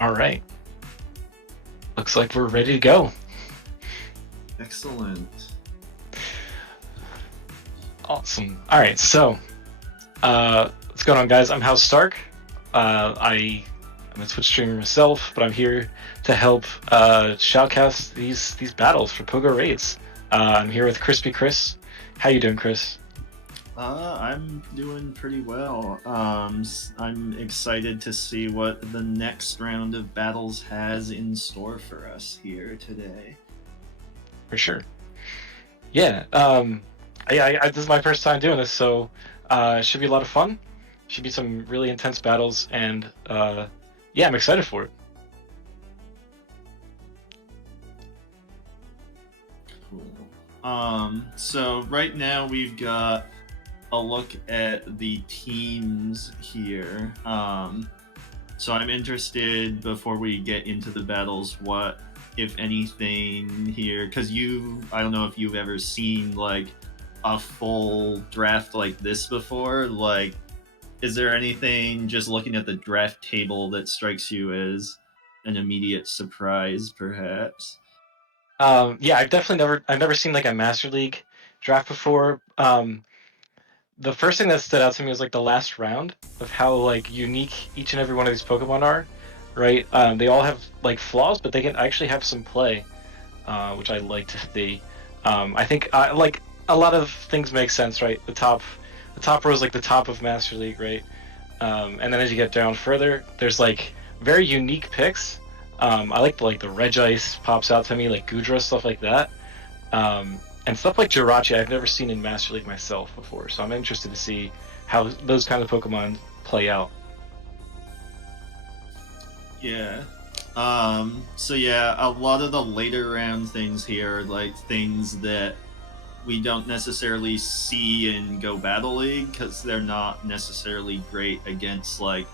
All right. Looks like we're ready to go. Excellent. Awesome. All right. So, what's going on, guys? I'm House Stark. I'm a Twitch streamer myself, but I'm here to help shoutcast these battles for PoGoRaids. I'm here with Crispy Chris. How you doing, Chris? I'm doing pretty well. I'm excited to see what the next round of battles has in store for us here today. For sure. Yeah. This is my first time doing this, so it should be a lot of fun. Should be some really intense battles, and yeah, I'm excited for it. Cool. So right now we've got a look at the teams here. So I'm interested, before we get into the battles, what, if anything, here, because I don't know if you've ever seen like a full draft like this before. Like, is there anything, just looking at the draft table, that strikes you as an immediate surprise, perhaps? Yeah, I've never seen like a Master League draft before. The first thing that stood out to me was like the last round of how like unique each and every one of these Pokemon are, right? They all have like flaws, but they can actually have some play, which I like to see. I think like a lot of things make sense, right? The top row is like the top of Master League, right? And then as you get down further, there's like very unique picks. I like the Regice pops out to me, like Gudra, stuff like that. And stuff like Jirachi I've never seen in Master League myself before, so I'm interested to see how those kind of Pokemon play out. Yeah. So yeah, a lot of the later round things here are like things that we don't necessarily see in Go Battle League, because they're not necessarily great against like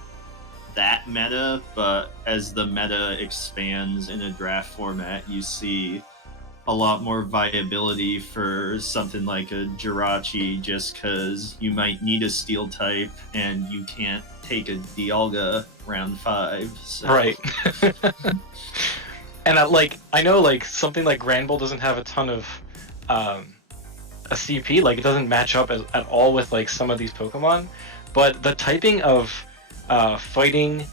that meta, but as the meta expands in a draft format, you see a lot more viability for something like a Jirachi, just because you might need a steel type and you can't take a Dialga round 5. So. Right. And I know like something like Granbull doesn't have a ton of a CP, like it doesn't match up at all with like some of these Pokemon, but the typing of fighting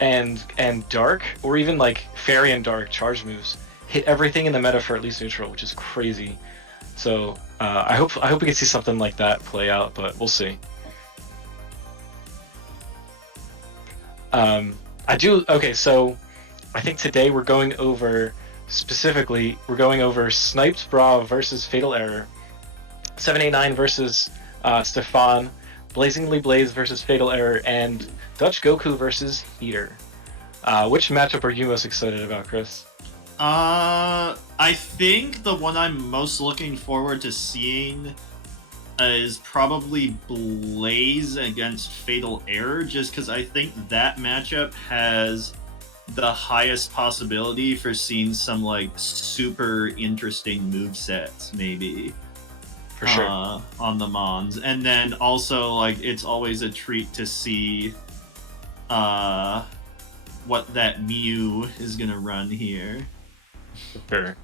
and dark, or even like fairy and dark charge moves, hit everything in the meta for at least neutral, which is crazy. So I hope we can see something like that play out, but we'll see. Okay, so I think today we're going over Sniped Bra versus Fatal Error, 789 versus Stefan, Blazingly Blaze versus Fatal Error, and Dutch Goku versus Heater. Which matchup are you most excited about, Chris? I think the one I'm most looking forward to seeing is probably Blaze against Fatal Error, just because I think that matchup has the highest possibility for seeing some like super interesting movesets, maybe. For sure. On the Mons. And then also, like, it's always a treat to see what that Mew is gonna run here. Sure.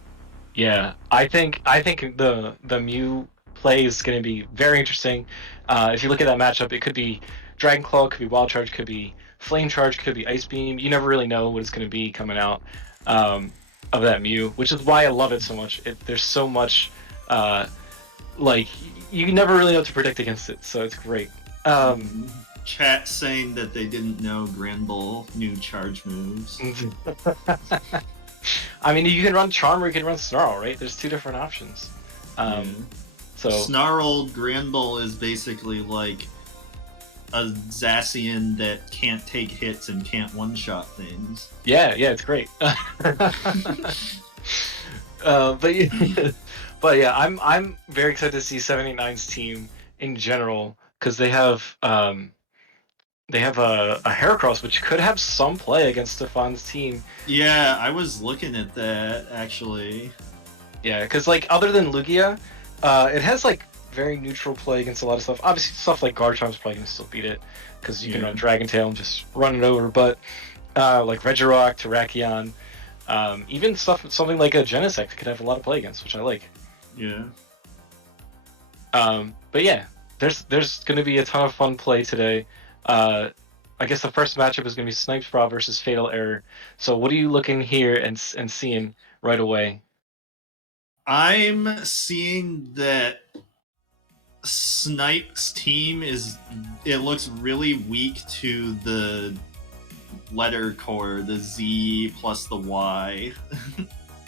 Yeah, I think the Mew play is going to be very interesting. If you look at that matchup, it could be Dragon Claw, could be Wild Charge, could be Flame Charge, could be Ice Beam. You never really know what it's going to be coming out of that Mew, which is why I love it so much. There's so much, like, you never really know what to predict against it, so it's great. Chat saying that they didn't know Granbull knew charge moves. I mean, you can run Charm or you can run Snarl, right? There's two different options. So Snarled Granbull is basically like a Zacian that can't take hits and can't one-shot things. Yeah, it's great. But yeah, I'm very excited to see 789's team in general, because they have a Heracross, which could have some play against Stefan's team. Yeah, I was looking at that, actually. Yeah, because like other than Lugia, it has like very neutral play against a lot of stuff. Obviously, stuff like Garchomp's probably gonna still beat it, because you can run Dragon Tail and just run it over. But like Regirock, Terrakion, even something like a Genesect could have a lot of play against, which I like. Yeah. But yeah, there's going to be a ton of fun play today. I guess the first matchup is going to be Snipes Bra versus Fatal Error. So what are you looking here and seeing right away? I'm seeing that Snipe's team it looks really weak to the letter core, the Z plus the Y.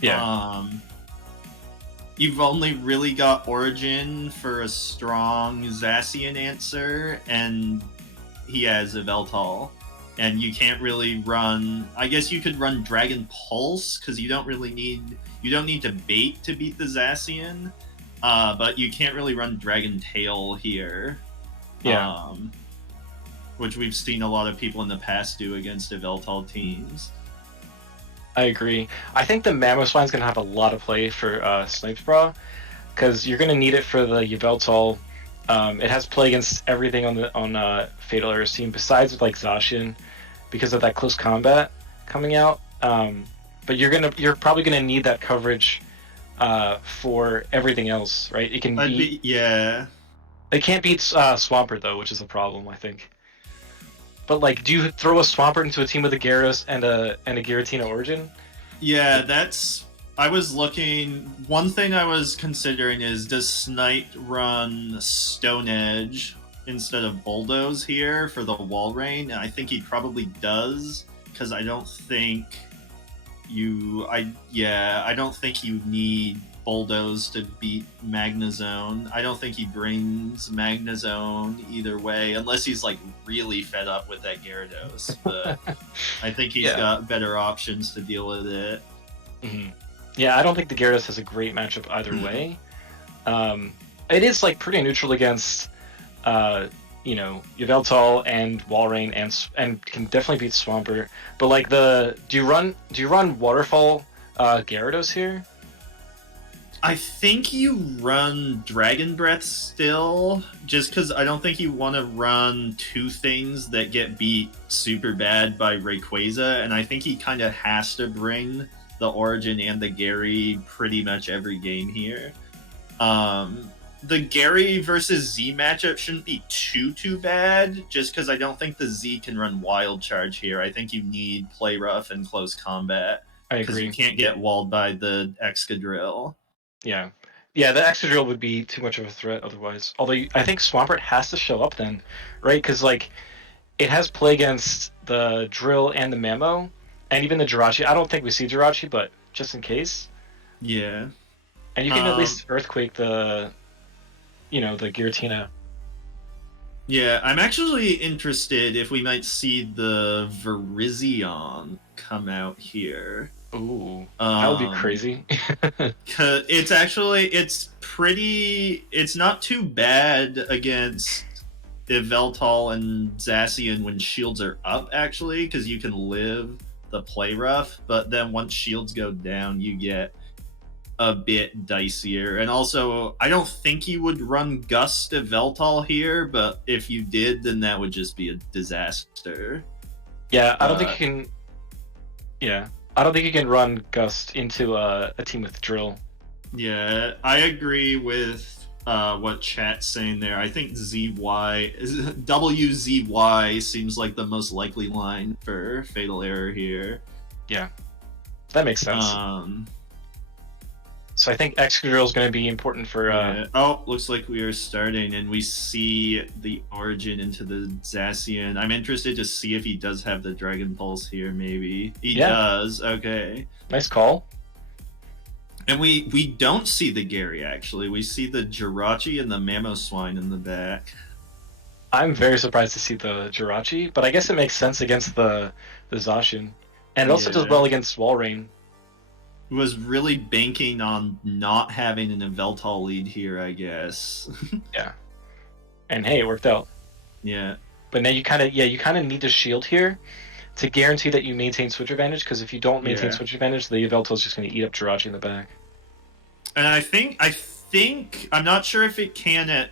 Yeah. You've only really got Origin for a strong Zacian answer, and he has Yveltal. And you can't really run. I guess you could run Dragon Pulse because you don't need to bait to beat the Zacian, but you can't really run Dragon Tail here. Yeah. Which we've seen a lot of people in the past do against Yveltal teams. I agree. I think the Mamoswine's going to have a lot of play for Snipes Bra, because you're going to need it for the Yveltal. It has play against everything on Fatal Error's team besides like Zacian, because of that close combat coming out. But you're probably gonna need that coverage for everything else, right? It can yeah. It can't beat Swampert though, which is a problem, I think. But like, do you throw a Swampert into a team with a Gyarados and a Giratina Origin? Yeah, I was looking. One thing I was considering is, does Snipe run Stone Edge instead of Bulldoze here for the Wall Rain? And I think he probably does, because I don't think I don't think you need Bulldoze to beat Magnezone. I don't think he brings Magnezone either way, unless he's like really fed up with that Gyarados. But I think he's got better options to deal with it. Mm-hmm. Yeah, I don't think the Gyarados has a great matchup either way. It is like pretty neutral against, Yveltal and Walrein and can definitely beat Swampert. But like do you run Waterfall Gyarados here? I think you run Dragon Breath still, just because I don't think you want to run two things that get beat super bad by Rayquaza, and I think he kind of has to bring the Origin and the Gary pretty much every game here. The Gary versus Z matchup shouldn't be too bad, just because I don't think the Z can run Wild Charge here. I think you need Play Rough and Close Combat, because you can't get walled by the Excadrill. Yeah. Yeah, the Excadrill would be too much of a threat otherwise. Although I think Swampert has to show up then, right? Because like it has play against the Drill and the Mamo, and even the Jirachi. I don't think we see Jirachi, but just in case. Yeah. And you can at least Earthquake the Giratina. Yeah, I'm actually interested if we might see the Virizion come out here. Ooh, that would be crazy. It's not too bad against Yveltal and Zacian when shields are up, actually, because you can live the Play Rough, but then once shields go down, you get a bit dicier. And also, I don't think you would run Gust Yveltal here, but if you did, then that would just be a disaster. Yeah, I don't think you can. Yeah, I don't think you can run Gust into a team with Drill. Yeah, I agree with what chat's saying there. I think WZY seems like the most likely line for Fatal Error here. Yeah, that makes sense. So I think Excadrill is going to be important for. Yeah. Oh, looks like we are starting, and we see the Origin into the Zacian. I'm interested to see if he does have the Dragon Pulse here. Maybe he does. Okay, nice call. And we don't see the Gary, actually. We see the Jirachi and the Mamoswine in the back. I'm very surprised to see the Jirachi, but I guess it makes sense against the Zacian, and it also does well against Walrein. Was really banking on not having an Yveltal lead here, I guess. Yeah. And hey, it worked out. Yeah. But now you kind of need to shield here to guarantee that you maintain switch advantage, because if you don't maintain switch advantage, the Yveltal is just going to eat up Jirachi in the back. And I think I'm not sure if it can at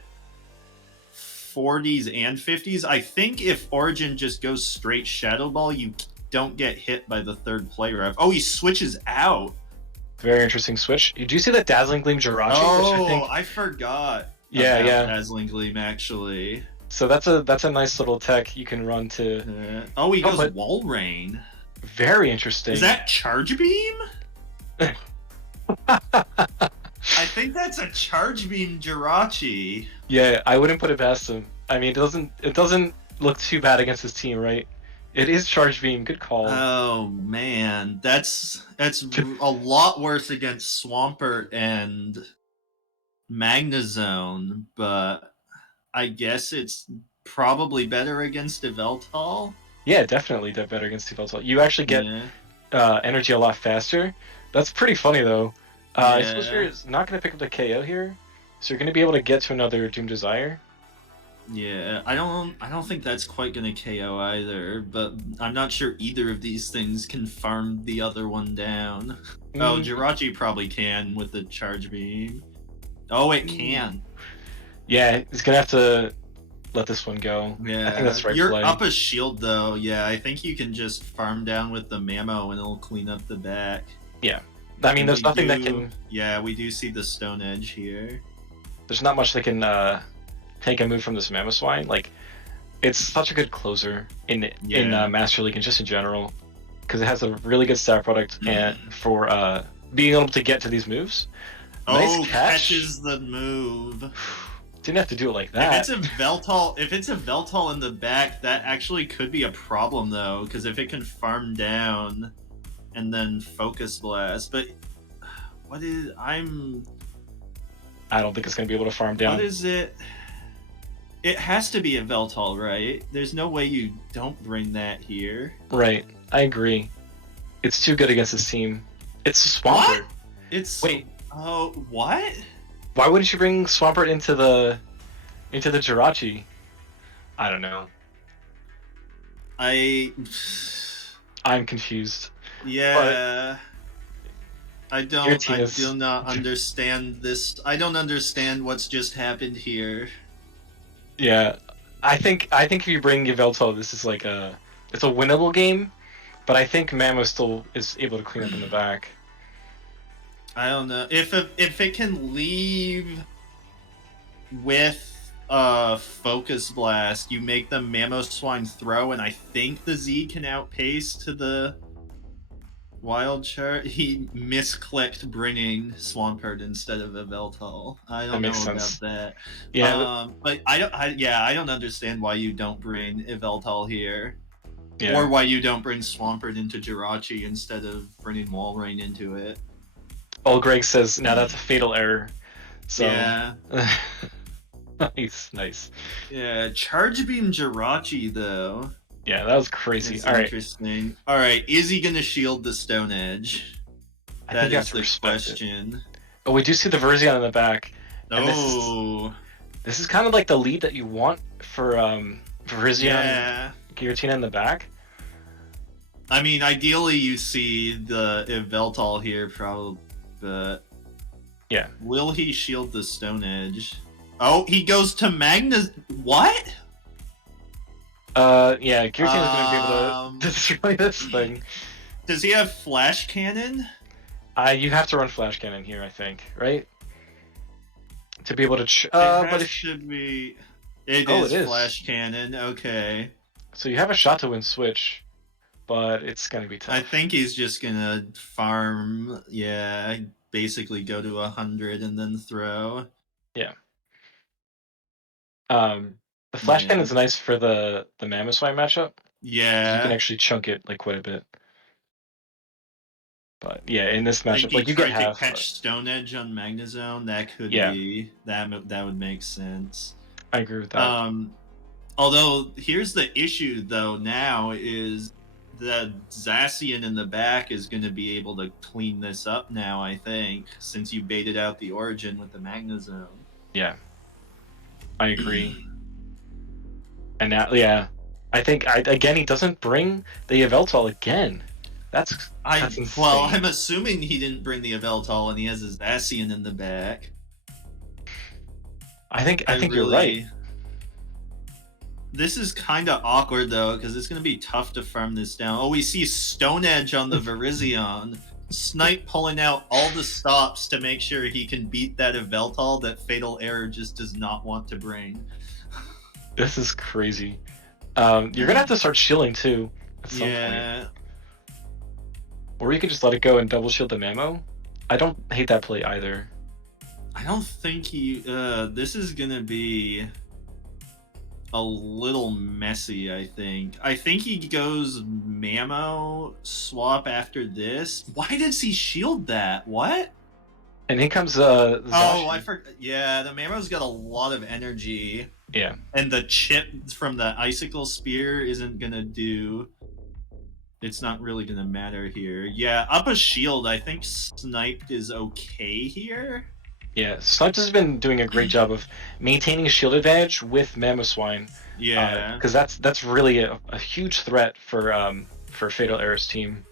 40s and 50s. I think if Origin just goes straight Shadow Ball, you don't get hit by the third play ref. Oh, he switches out. Very interesting switch. You do see that Dazzling Gleam Jirachi, which I think. I forgot. Yeah, about yeah. Dazzling Gleam actually. So that's a nice little tech you can run to. Oh, he goes Wall Rain. Very interesting. Is that Charge Beam? I think that's a Charge Beam Jirachi. Yeah, I wouldn't put it past him. I mean, it doesn't look too bad against his team, right? It is Charge Beam. Good call. Oh man, that's a lot worse against Swampert and Magnezone, but I guess it's probably better against Yveltal. Yeah, definitely better against Yveltal. You actually get energy a lot faster. That's pretty funny though. I suppose you're not going to pick up the KO here, so you're going to be able to get to another Doom Desire. Yeah, I don't think that's quite gonna KO either, but I'm not sure either of these things can farm the other one down. Oh, Jirachi probably can with the Charge Beam. Oh, it can. Yeah, he's gonna have to let this one go. Yeah, I think that's right. You're up a shield though. Yeah, I think you can just farm down with the Mamo and it'll clean up the back. Yeah, I mean, there's nothing that can. Yeah, we do see the Stone Edge here. There's not much that can take a move from this Mamoswine. Like, it's such a good closer in Master League and just in general, because it has a really good stat product and for being able to get to these moves. Nice catch. Catches the move. Didn't have to do it like that. If it's a Veltal in the back, that actually could be a problem though, because if it can farm down and then Focus Blast, but I don't think it's gonna be able to farm down. What is it? It has to be a Veltal, right? There's no way you don't bring that here. Right, I agree. It's too good against this team. It's Swampert. Wait. Oh, what? Why wouldn't you bring Swampert into the Jirachi? I don't know. I'm confused. Yeah. I do not understand this. I don't understand what's just happened here. Yeah, I think if you bring Yveltal, this is like it's a winnable game, but I think Mamo still is able to clean up in the back. I don't know if it can leave with Focus Blast. You make the Mamoswine throw, and I think the Z can outpace to the Wild Chart. He misclicked bringing Swampert instead of a Yveltal. I don't know about that. Yeah, but I don't understand why you don't bring Yveltal here, yeah. or why you don't bring Swampert into Jirachi instead of bringing Walrein into it. All Greg says now that's a fatal error. So yeah. Nice. Yeah, Charge Beam Jirachi though. Yeah, that was crazy. That's interesting. All right, is he gonna shield the Stone Edge? That is the question. Oh, we do see the Verzion in the back. Oh, this is kind of like the lead that you want for Verzion Giratina in the back. I mean, ideally you see the Yveltal here, probably, but yeah. Will he shield the Stone Edge? Oh, he goes to Magnus. What? Yeah, Giratina's gonna be able to destroy this thing. Does he have Flash Cannon? You have to run Flash Cannon here, I think, right? To be able to. But it should be. It is Flash Cannon. Okay. So you have a shot to win Switch, but it's gonna be tough. I think he's just gonna farm. Yeah, basically go to 100 and then throw. Yeah. The Flash Cannon is nice for the Mamoswine matchup. Yeah. You can actually chunk it like quite a bit. But yeah, in this matchup, like you get half. To catch Stone Edge on Magnezone, that could be that would make sense. I agree with that. Although here's the issue though now is the Zacian in the back is going to be able to clean this up now, I think, since you baited out the Origin with the Magnezone. Yeah. I agree. And now, yeah, I think again he doesn't bring the Yveltal again. That's insane. Well, I'm assuming he didn't bring the Yveltal and he has his Zacian in the back. I think you're right. This is kind of awkward though, because it's going to be tough to farm this down. Oh, we see Stone Edge on the Virizion. Snipe pulling out all the stops to make sure he can beat that Yveltal that Fatal Error just does not want to bring. This is crazy. You're gonna have to start shielding too at some point. Or you could just let it go and double shield the Mamo. I don't hate that play either. I don't think he. This is gonna be a little messy. I think he goes Mamo swap after this. Why does he shield that? What? And here comes Oh, Zashi. I forgot. Yeah, the Mamo's got a lot of energy. Yeah. And the chip from the Icicle Spear isn't gonna do. It's not really gonna matter here. Yeah, up a shield. I think Sniped is okay here. Yeah, Sniped has been doing a great job of maintaining a shield advantage with Mamoswine. Yeah, because that's really a huge threat for Fatal Error's team.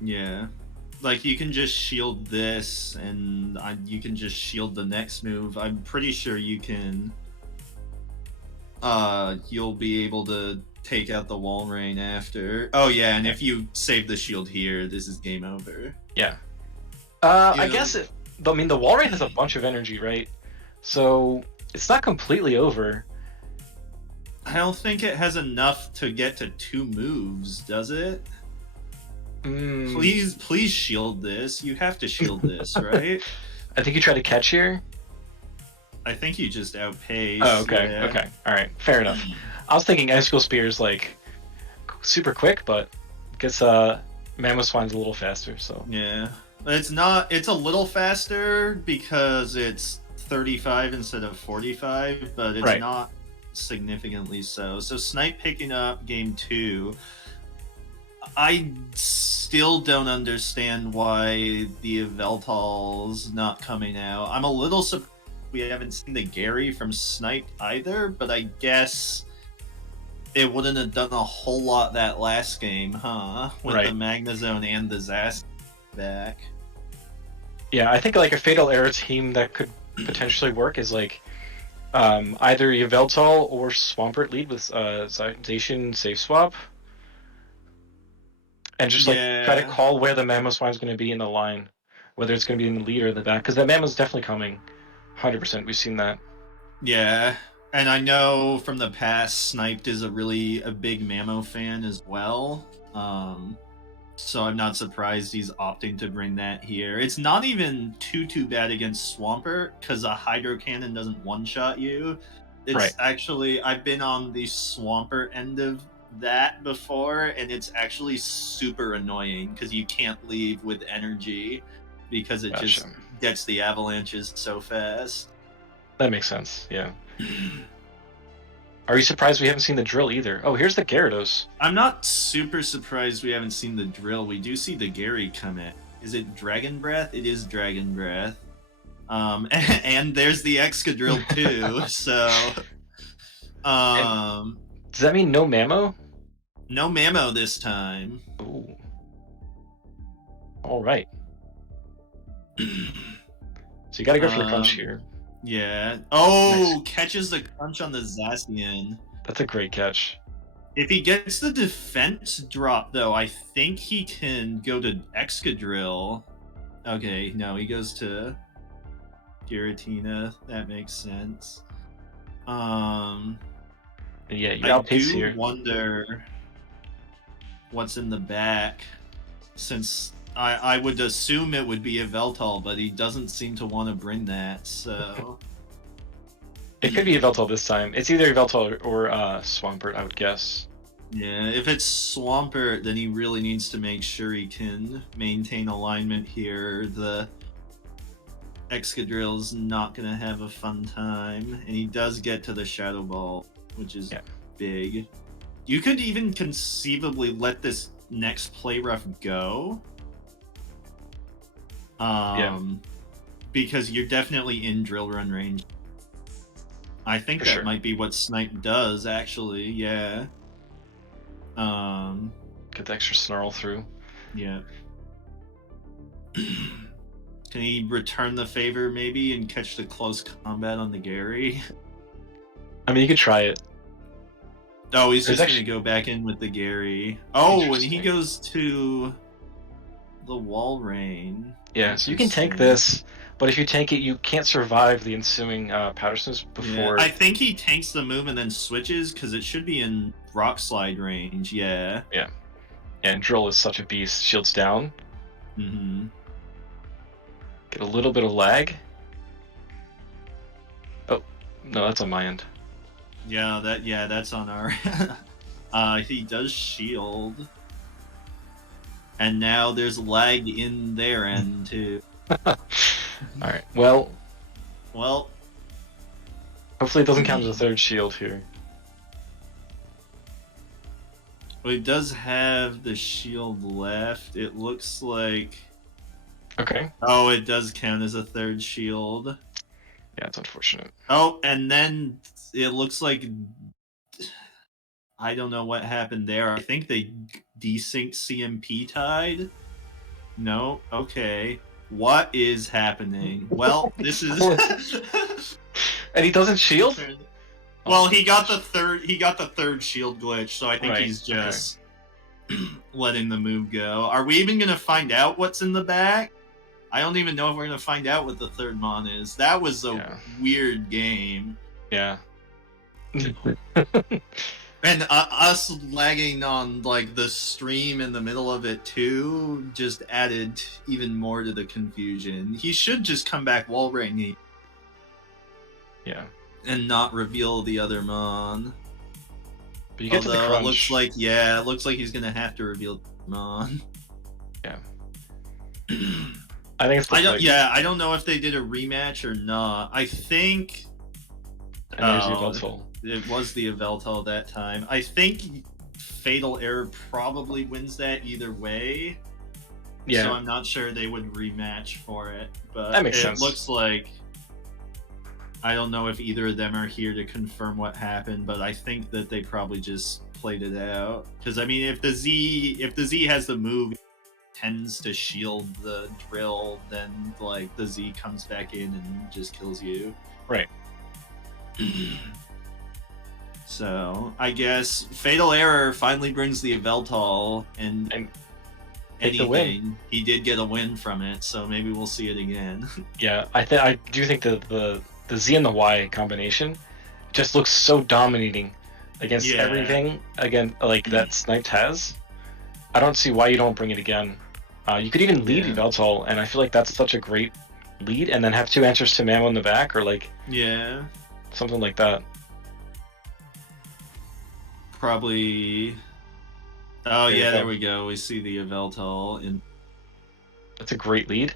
yeah. Like you can just shield this, and you can just shield the next move. I'm pretty sure you can. You'll be able to take out the wall rain after. Oh yeah, and if you save the shield here, this is game over. Yeah. I guess I mean the wall rain has a bunch of energy, right? So it's not completely over. I don't think it has enough to get to 2 moves, does it? Please shield this. You have to shield this, right? I think you try to catch here. I think you just outpace. Oh, okay, yeah. okay, all right, fair enough. I was thinking Icicle Spear is like super quick, but I guess Mamoswine's a little faster. So yeah, it's not. It's a little faster because it's 35 instead of 45, but it's not significantly so. So Snipe picking up game 2. I still don't understand why the Yveltal's not coming out. I'm a little surprised we haven't seen the Gary from Snipe either, but I guess it wouldn't have done a whole lot that last game, huh? With the Magnezone and the Zas back. Yeah, I think like a Fatal Error team that could potentially work is like either Yveltal or Swampert lead with Zacian Safe Swap. And just like try to call where the Mamoswine is going to be in the line, whether it's going to be in the lead or the back, because that Mamo's definitely coming, 100%. We've seen that. Yeah, and I know from the past, Sniped is a big Mamo fan as well. So I'm not surprised he's opting to bring that here. It's not even too bad against Swampert because a Hydro Cannon doesn't one-shot you. It's actually, I've been on the Swampert end of that before, and it's actually super annoying because you can't leave with energy because it just gets the avalanches so fast. That makes sense, yeah. Are you surprised we haven't seen the drill either? Oh, here's the Gyarados. I'm not super surprised we haven't seen the drill. We do see the Gary come in. Is it Dragon Breath? It is Dragon Breath. And there's the Excadrill too, so... Does that mean no Mamo? No Mamo this time. Ooh. All right. So you gotta go for the crunch here. Yeah. Oh, catches the crunch on the Zacian. That's a great catch. If he gets the defense drop, though, I think he can go to Excadrill. Okay, no, he goes to Giratina. That makes sense. Yeah, you outpace here. I do wonder what's in the back, since I would assume it would be Yveltal, but he doesn't seem to want to bring that, so... It could be Yveltal this time. It's either Yveltal or Swampert, I would guess. Yeah, if it's Swampert, then he really needs to make sure he can maintain alignment here. The Excadrill's not going to have a fun time, and he does get to the Shadow Ball, which is big. You could even conceivably let this next play rough go. Because you're definitely in drill run range. I think that might be what Snipe does, actually. Yeah. Get the extra snarl through. Yeah. Can he return the favor, maybe, and catch the close combat on the Gary? I mean, you could try it. Oh, he's There's just actually- gonna go back in with the Gary. Oh, and he Interesting. goes to the wall rain. Yeah, so you can tank Interesting. this, but if you tank it, you can't survive the ensuing Pattersons Yeah, before. I think he tanks the move and then switches because it should be in rock slide range. Yeah. Yeah. And Drill is such a beast. Shields down. Mm-hmm. Get a little bit of lag. Oh, no, that's on my end. Yeah, that's on our. He does shield, and now there's lag in their end too. All right. Well, Well, hopefully it doesn't count as a third shield here. he does have the shield left. It looks like. Okay. Oh, it does count as a third shield. Yeah, it's unfortunate. Oh, and then it looks like I don't know what happened there. I think they desynced CMP tide. No, okay. What is happening? Well, this is. And he doesn't shield? Well, he got the third. He got the third shield glitch, so I think Right, he's just letting the move go. Are we even gonna find out what's in the back? I don't even know if we're gonna find out what the third mon is. That was a weird game. Yeah. And us lagging on like the stream in the middle of it too just added even more to the confusion. He should just come back wall ringing. Yeah. And not reveal the other mon. But you get to the crunch. It looks like he's gonna have to reveal the mon. Yeah. I think it's I don't know if they did a rematch or not. I think and there's the Veltal. It was the Yveltal that time. I think Fatal Error probably wins that either way. Yeah. So I'm not sure they would rematch for it. But that makes sense. It looks like I don't know if either of them are here to confirm what happened, but I think that they probably just played it out. Because I mean, if the Z has the move, it tends to shield the drill, then like the Z comes back in and just kills you. Right. So I guess Fatal Error finally brings the Yveltal and take the win. He did get a win from it, so maybe we'll see it again. Yeah, I do think the Z and the Y combination just looks so dominating against everything again like that Sniped has. I don't see why you don't bring it again. You could even lead Yveltal, and I feel like that's such a great lead, and then have two answers to Mammo in the back, or like something like that. Probably. Oh yeah, there we go. We see the Yveltal in. That's a great lead.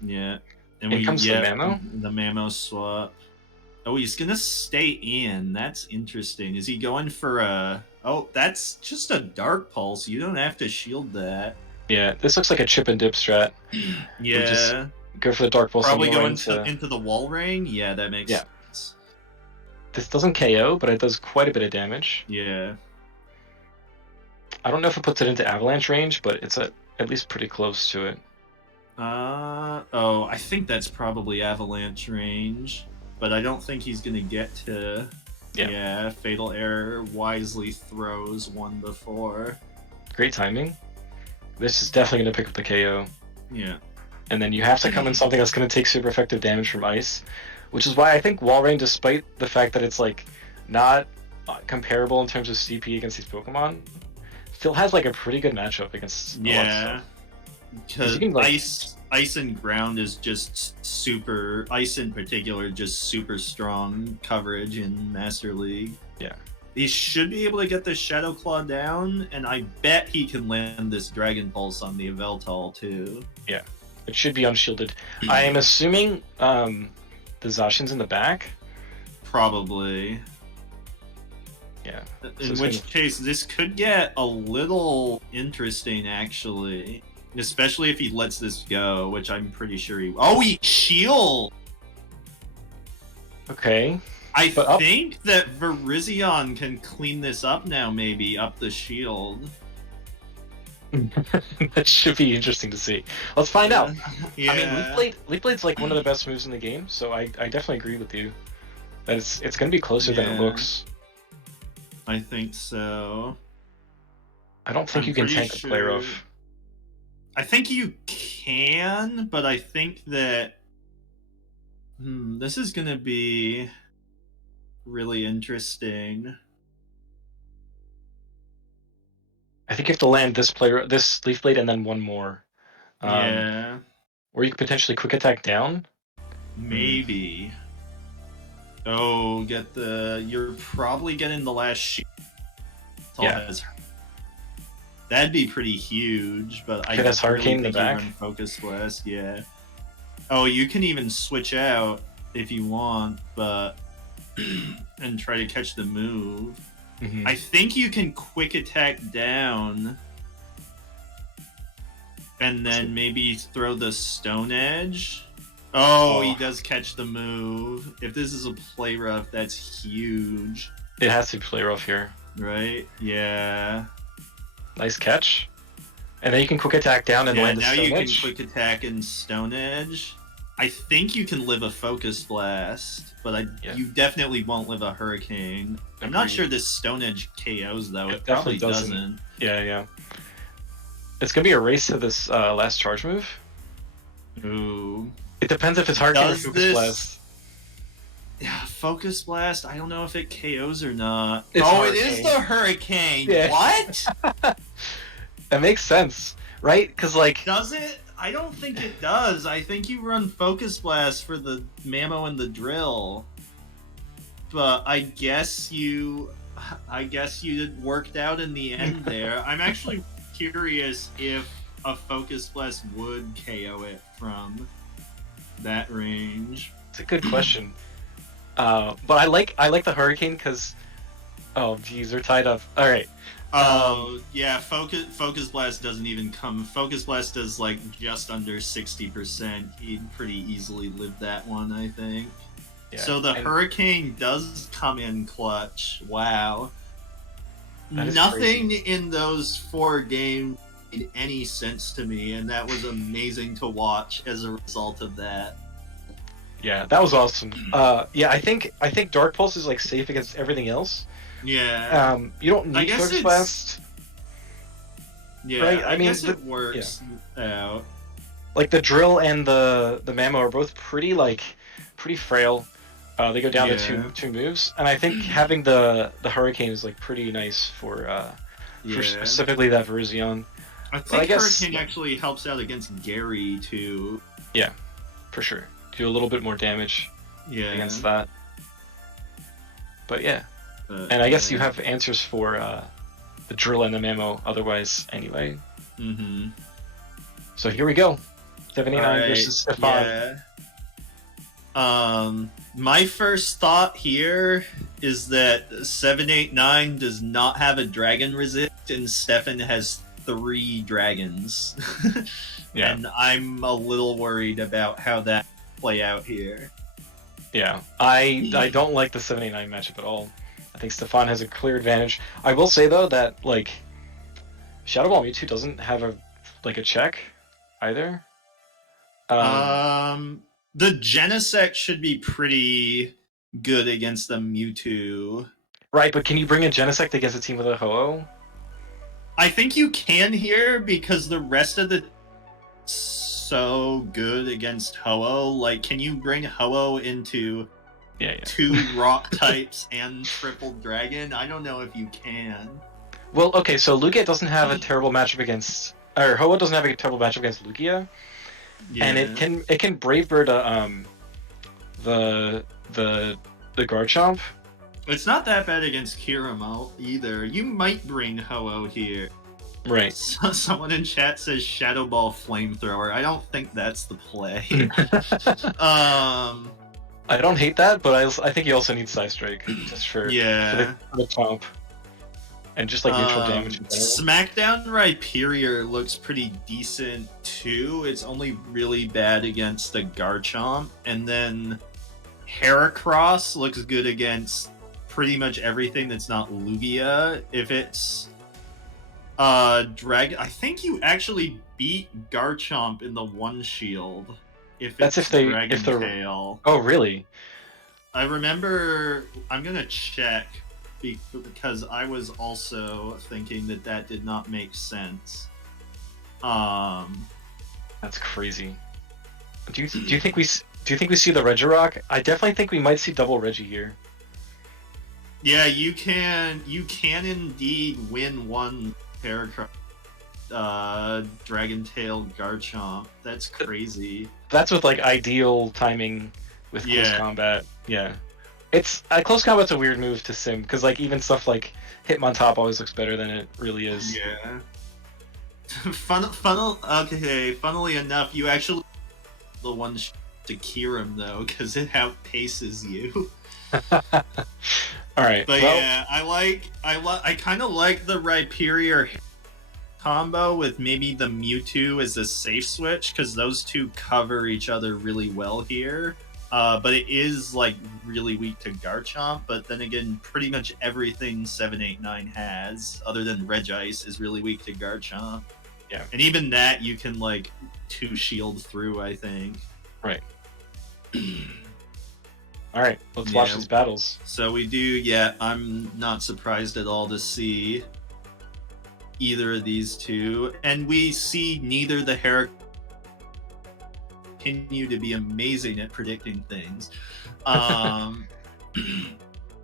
Yeah, and we comes the Mammo. The Mammo swap. Oh, he's gonna stay in. That's interesting. Is he going for a? Oh, that's just a Dark Pulse. You don't have to shield that. Yeah, this looks like a chip and dip strat. Yeah. Just go for the Dark Pulse. Probably go into the wall ring. Yeah, that makes sense. This doesn't KO, but it does quite a bit of damage. Yeah. I don't know if it puts it into avalanche range, but it's at least pretty close to it. Oh, I think that's probably avalanche range, but I don't think he's gonna get to. Yeah, Fatal Error wisely throws one before. Great timing. This is definitely gonna pick up the KO. Yeah. And then you have to come in something that's gonna take super effective damage from ice, which is why I think Wall Rain, despite the fact that it's like not comparable in terms of CP against these Pokemon, still has like a pretty good matchup against a lot of stuff. Because ice and ground is just super. Ice in particular, just super strong coverage in Master League. Yeah. He should be able to get the Shadow Claw down, and I bet he can land this Dragon Pulse on the Yveltal too. Yeah, it should be unshielded. I am assuming the Zacian's in the back. Probably. Yeah. In which case, this could get a little interesting, actually. Especially if he lets this go, which I'm pretty sure he... Oh, he shield! Okay. I think that Virizion can clean this up now, maybe, up the shield. That should be interesting to see. Let's find out. Yeah. I mean, Leaf Blade's like one of the best moves in the game, so I definitely agree with you. That it's going to be closer than it looks. I think so. I don't think I'm you can pretty tank a player sure. off. I think you can, but I think that this is gonna be really interesting. I think you have to land this Leaf Blade, and then one more. Yeah, Or you could potentially quick attack down. maybe. Oh, you're probably getting the last shield. Yeah. That'd be pretty huge, but I If it has Hurricane in the think you back. run Focus Blast, yeah. Oh, you can even switch out if you want, but and try to catch the move. Mhm. I think you can quick attack down and then maybe throw the Stone Edge. Oh, he does catch the move. If this is a play rough, that's huge. It has to be play rough here. Right? Yeah. Nice catch. And then you can quick attack down and land the now Stone you Edge. can quick attack and Stone Edge. I think you can live a Focus Blast, but you definitely won't live a Hurricane. I'm not sure this Stone Edge KOs, though. It probably doesn't. Yeah. It's going to be a race to this last charge move. Ooh. It depends if it's Hurricane or Focus Blast. Yeah, Focus Blast, I don't know if it KOs or not. It's It is the Hurricane! Yeah. What? That makes sense, right? Because, like... Does it? I don't think it does. I think you run Focus Blast for the Mammo and the Drill. But I guess you worked out in the end there. I'm actually curious if a Focus Blast would KO it from that range. It's a good question. But I like the Hurricane because... Oh, geez, they're tied up. All right. Yeah, Focus Blast doesn't even come. Focus Blast does like just under 60%. He'd pretty easily live that one, I think. Yeah, so the Hurricane does come in clutch. Wow. Nothing crazy in those 4 games made any sense to me, and that was amazing to watch as a result of that. Yeah, that was awesome. Yeah, I think Dark Pulse is like safe against everything else. Yeah. You don't need Focus Blast. Yeah, right? I guess it works out. Like the Drill and the Mammo are both pretty frail. They go down to two moves, and I think having the Hurricane is like pretty nice for specifically that Virizion. I think Hurricane actually helps out against Gary too. Yeah, for sure. Do a little bit more damage against that. But yeah. And I guess you have answers for the Drill and the Mammo otherwise anyway. Mm-hmm. So here we go. 79 versus Stefan. Yeah. My first thought here is that 789 does not have a dragon resist and Stefan has 3 dragons. Yeah. And I'm a little worried about how that play out here. Yeah. I don't like the 789 matchup at all. I think Stefan has a clear advantage. I will say though that like Shadow Ball Mewtwo doesn't have a check either. The Genesect should be pretty good against the Mewtwo. Right, but can you bring a Genesect against a team with a Ho-Oh? I think you can here because the rest of the so good against Ho-Oh. Like, can you bring Ho-Oh into 2 rock types and triple dragon? I don't know if you can. Well, okay, so Lugia doesn't have a terrible matchup against, or Ho-Oh doesn't have a terrible matchup against Lugia, and it can Brave Bird the Garchomp. It's not that bad against Kiramo either. You might bring Ho-Oh here. Right. Someone in chat says Shadow Ball Flamethrower. I don't think that's the play. I don't hate that, but I think you also need Side Strike just for the chomp. And just like neutral damage in general. Smackdown Rhyperior looks pretty decent too. It's only really bad against the Garchomp. And then Heracross looks good against pretty much everything that's not Lugia. If it's Dragon, I think you actually beat Garchomp in the one shield. If Dragon Tail. Oh, really? I remember. I'm gonna check. because I was also thinking that that did not make sense. Um, That's crazy. Do you think we see the Regirock? I definitely think we might see double Regi here. yeah, you can indeed win one Heracross, Dragon Tail Garchomp. That's crazy. That's with like ideal timing with close Yeah. combat. Yeah, it's close combat's a weird move to sim because like even stuff like Hitmontop always looks better than it really is. Yeah. Funnily enough, you actually the one to Kirim though, because it outpaces you. All right, But well, yeah, I kind of like the Rhyperior combo with maybe the Mewtwo as a safe switch because those two cover each other really well here. But it is like really weak to Garchomp. But then again, pretty much everything 789 has, other than Regice, is really weak to Garchomp. Yeah. And even that you can like 2 shield through, I think. Right. All right, let's watch these battles. So we do, yeah, I'm not surprised at all to see either of these two. And we see neither the Heracross continue to be amazing at predicting things.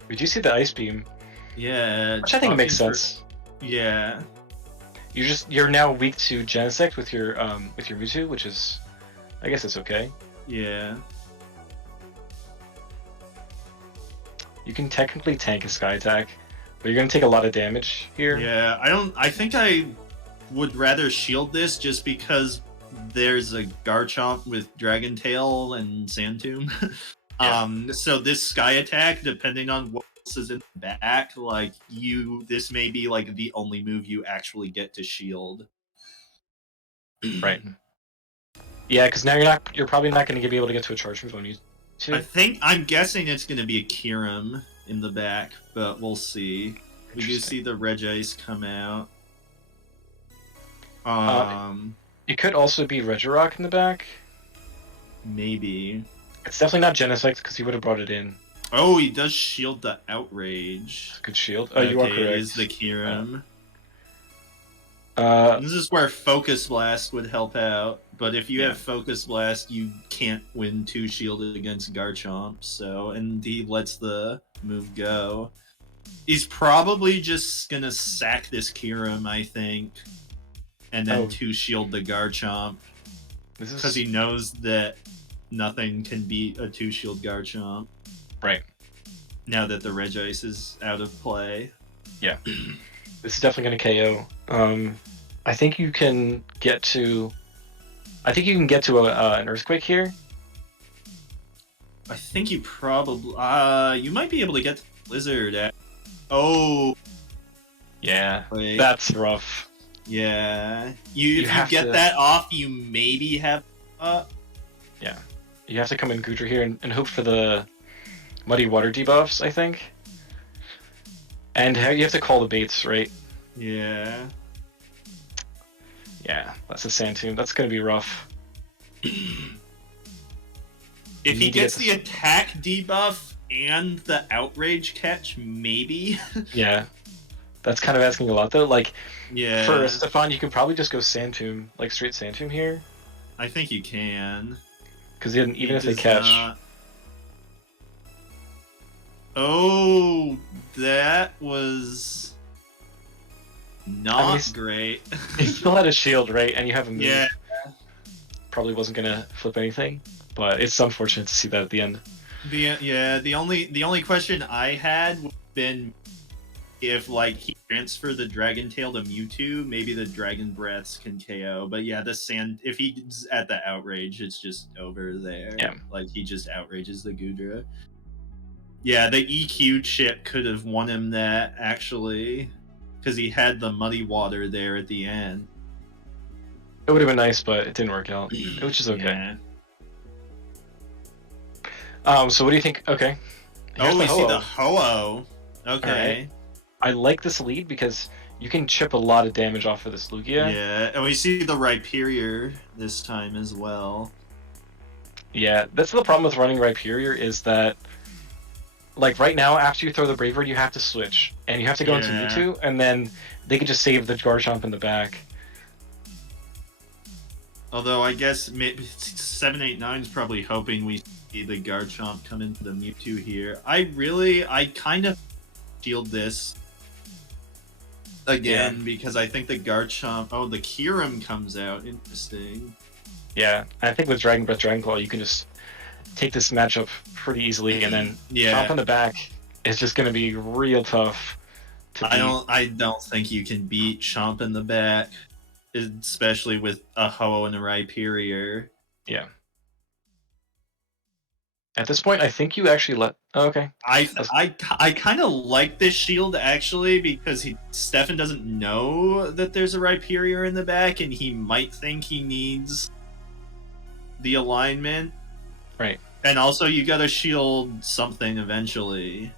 We do see the Ice Beam. Yeah. Which I think makes sense. Yeah. You're now weak to Genesect with your Mewtwo, which is, I guess it's okay. Yeah. You can technically tank a Sky Attack, but you're gonna take a lot of damage here. Yeah, I think I would rather shield this just because there's a Garchomp with Dragon Tail and Sand Tomb. Yeah. So this Sky Attack, depending on what else is in the back, like this may be like the only move you actually get to shield. Right. Yeah, because now you're probably not going to be able to get to a charge move on you. I'm guessing it's going to be a Kirim in the back, but we'll see. We do see the Regice come out. It could also be Regirock in the back. Maybe. It's definitely not Genesect because he would have brought it in. Oh, he does shield the Outrage. Good shield. Oh, okay, you are correct. It is the Kirim. This is where Focus Blast would help out, but if you have Focus Blast, you can't win 2 shielded against Garchomp, so, and he lets the move go. He's probably just gonna sack this Kirim, I think, and then 2 shield the Garchomp, because he knows that nothing can beat a 2 shield Garchomp. Right. Now that the Regice is out of play. Yeah. This is definitely going to KO. I think you can get to... an Earthquake here. I think you probably... you might be able to get to Blizzard. Oh! Yeah, that's rough. Yeah. If you get that off, you maybe have... Yeah. You have to come in Goodra here and hope for the Muddy Water debuffs, I think. And you have to call the baits, right? Yeah. Yeah, that's a Sand Tomb. That's going to be rough. If he gets the attack debuff and the Outrage catch, maybe? Yeah. That's kind of asking a lot, though. Like, yeah. For Stefan, you can probably just go Sand Tomb, like straight Sand Tomb here. I think you can. Because even if they catch... Oh, that was not great. He still had a shield, right? And you have a move. Yeah. Probably wasn't gonna flip anything, but it's unfortunate to see that at the end. The only question I had would have been if like he transferred the Dragon Tail to Mewtwo, maybe the Dragon Breaths can KO. But yeah, if he's at the Outrage, it's just over there. Yeah. Like he just outrages the Goodra. Yeah, the EQ chip could have won him that, actually, because he had the Muddy Water there at the end. It would have been nice, but it didn't work out, which is okay. Yeah. So what do you think? Okay. We see the Ho-Oh. Okay. Right. I like this lead because you can chip a lot of damage off of this Lugia. Yeah, and we see the Rhyperior this time as well. Yeah, that's the problem with running Rhyperior is that like right now, after you throw the Brave Bird, you have to switch, and you have to go into Yeah. Mewtwo, and then they can just save the Garchomp in the back. Although I guess 789 is probably hoping we see the Garchomp come into the Mewtwo here. I kind of shield this again because I think the Garchomp. Oh, the Kyurem comes out. Interesting. Yeah, I think with Dragon Breath, Dragon Claw, you can just take this matchup pretty easily, and then Yeah. Chomp in the back is just going to be real tough to beat. I don't think you can beat Chomp in the back, especially with a Ho and a Rhyperior. Yeah. At this point, I think you actually let. Oh, okay. I kind of like this shield actually because Stefan doesn't know that there's a Rhyperior in the back, and he might think he needs the alignment. Right. And also, you gotta shield something eventually.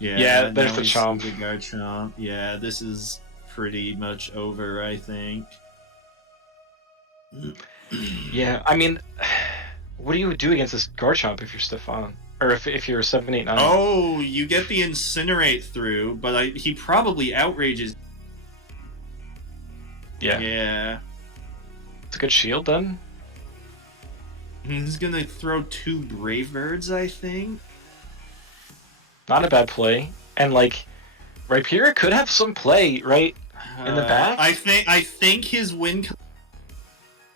Yeah, there's now the we see Chomp. The Garchomp. Yeah, this is pretty much over, I think. Yeah, I mean, what do you do against this Garchomp if you're Stefan? Or if you're 789? Oh, you get the Incinerate through, but he probably outrages. Yeah. Yeah. It's a good shield then. He's gonna throw 2 Brave Birds, I think. Not a bad play. And like, Rhyperior could have some play, right? In the back? I think his win.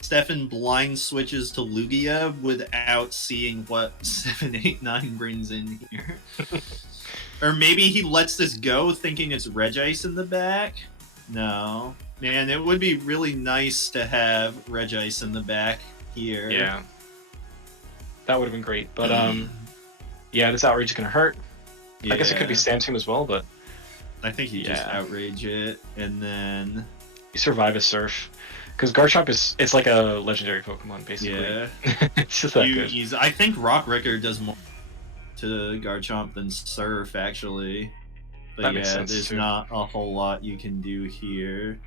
Stefan blind switches to Lugia without seeing what 789 brings in here. Or maybe he lets this go thinking it's Regice in the back. No. Man, it would be really nice to have Regice in the back here. Yeah. That would have been great. But yeah, this outrage is gonna hurt. Yeah. I guess it could be Samsung as well, but I think you just outrage it and then you survive a surf. Because Garchomp it's like a legendary Pokemon, basically. Yeah. It's just that good. I think Rock Ricker does more to Garchomp than Surf, actually. But That makes yeah, sense, there's too. not a whole lot you can do here.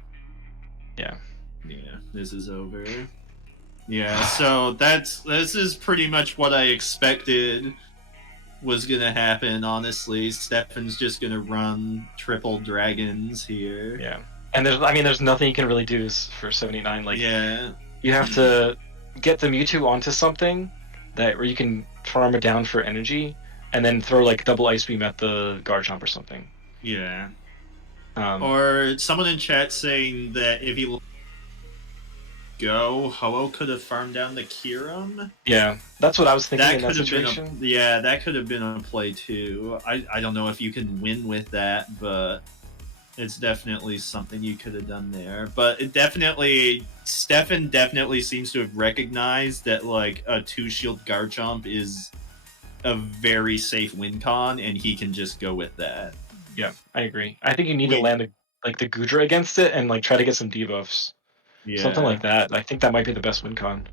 Yeah. Yeah, this is over. Yeah, so this is pretty much what I expected was gonna happen, honestly. Stefan's just gonna run triple dragons here. Yeah. And there's nothing you can really do for 79. Like, yeah. You have to get the Mewtwo onto something where you can farm it down for energy, and then throw like double Ice Beam at the Garchomp or something. Yeah. Or someone in chat saying that if he go, Ho could have farmed down the Kyurem. Yeah, that's what I was thinking in that situation. That could have been a play too. I don't know if you can win with that, but it's definitely something you could have done there. But Stefan definitely seems to have recognized that like a 2-shield Garchomp is a very safe win con, and he can just go with that. Yeah, I agree. I think you need to land the Goodra against it and like try to get some debuffs. Yeah. Something like that. I think that might be the best win con.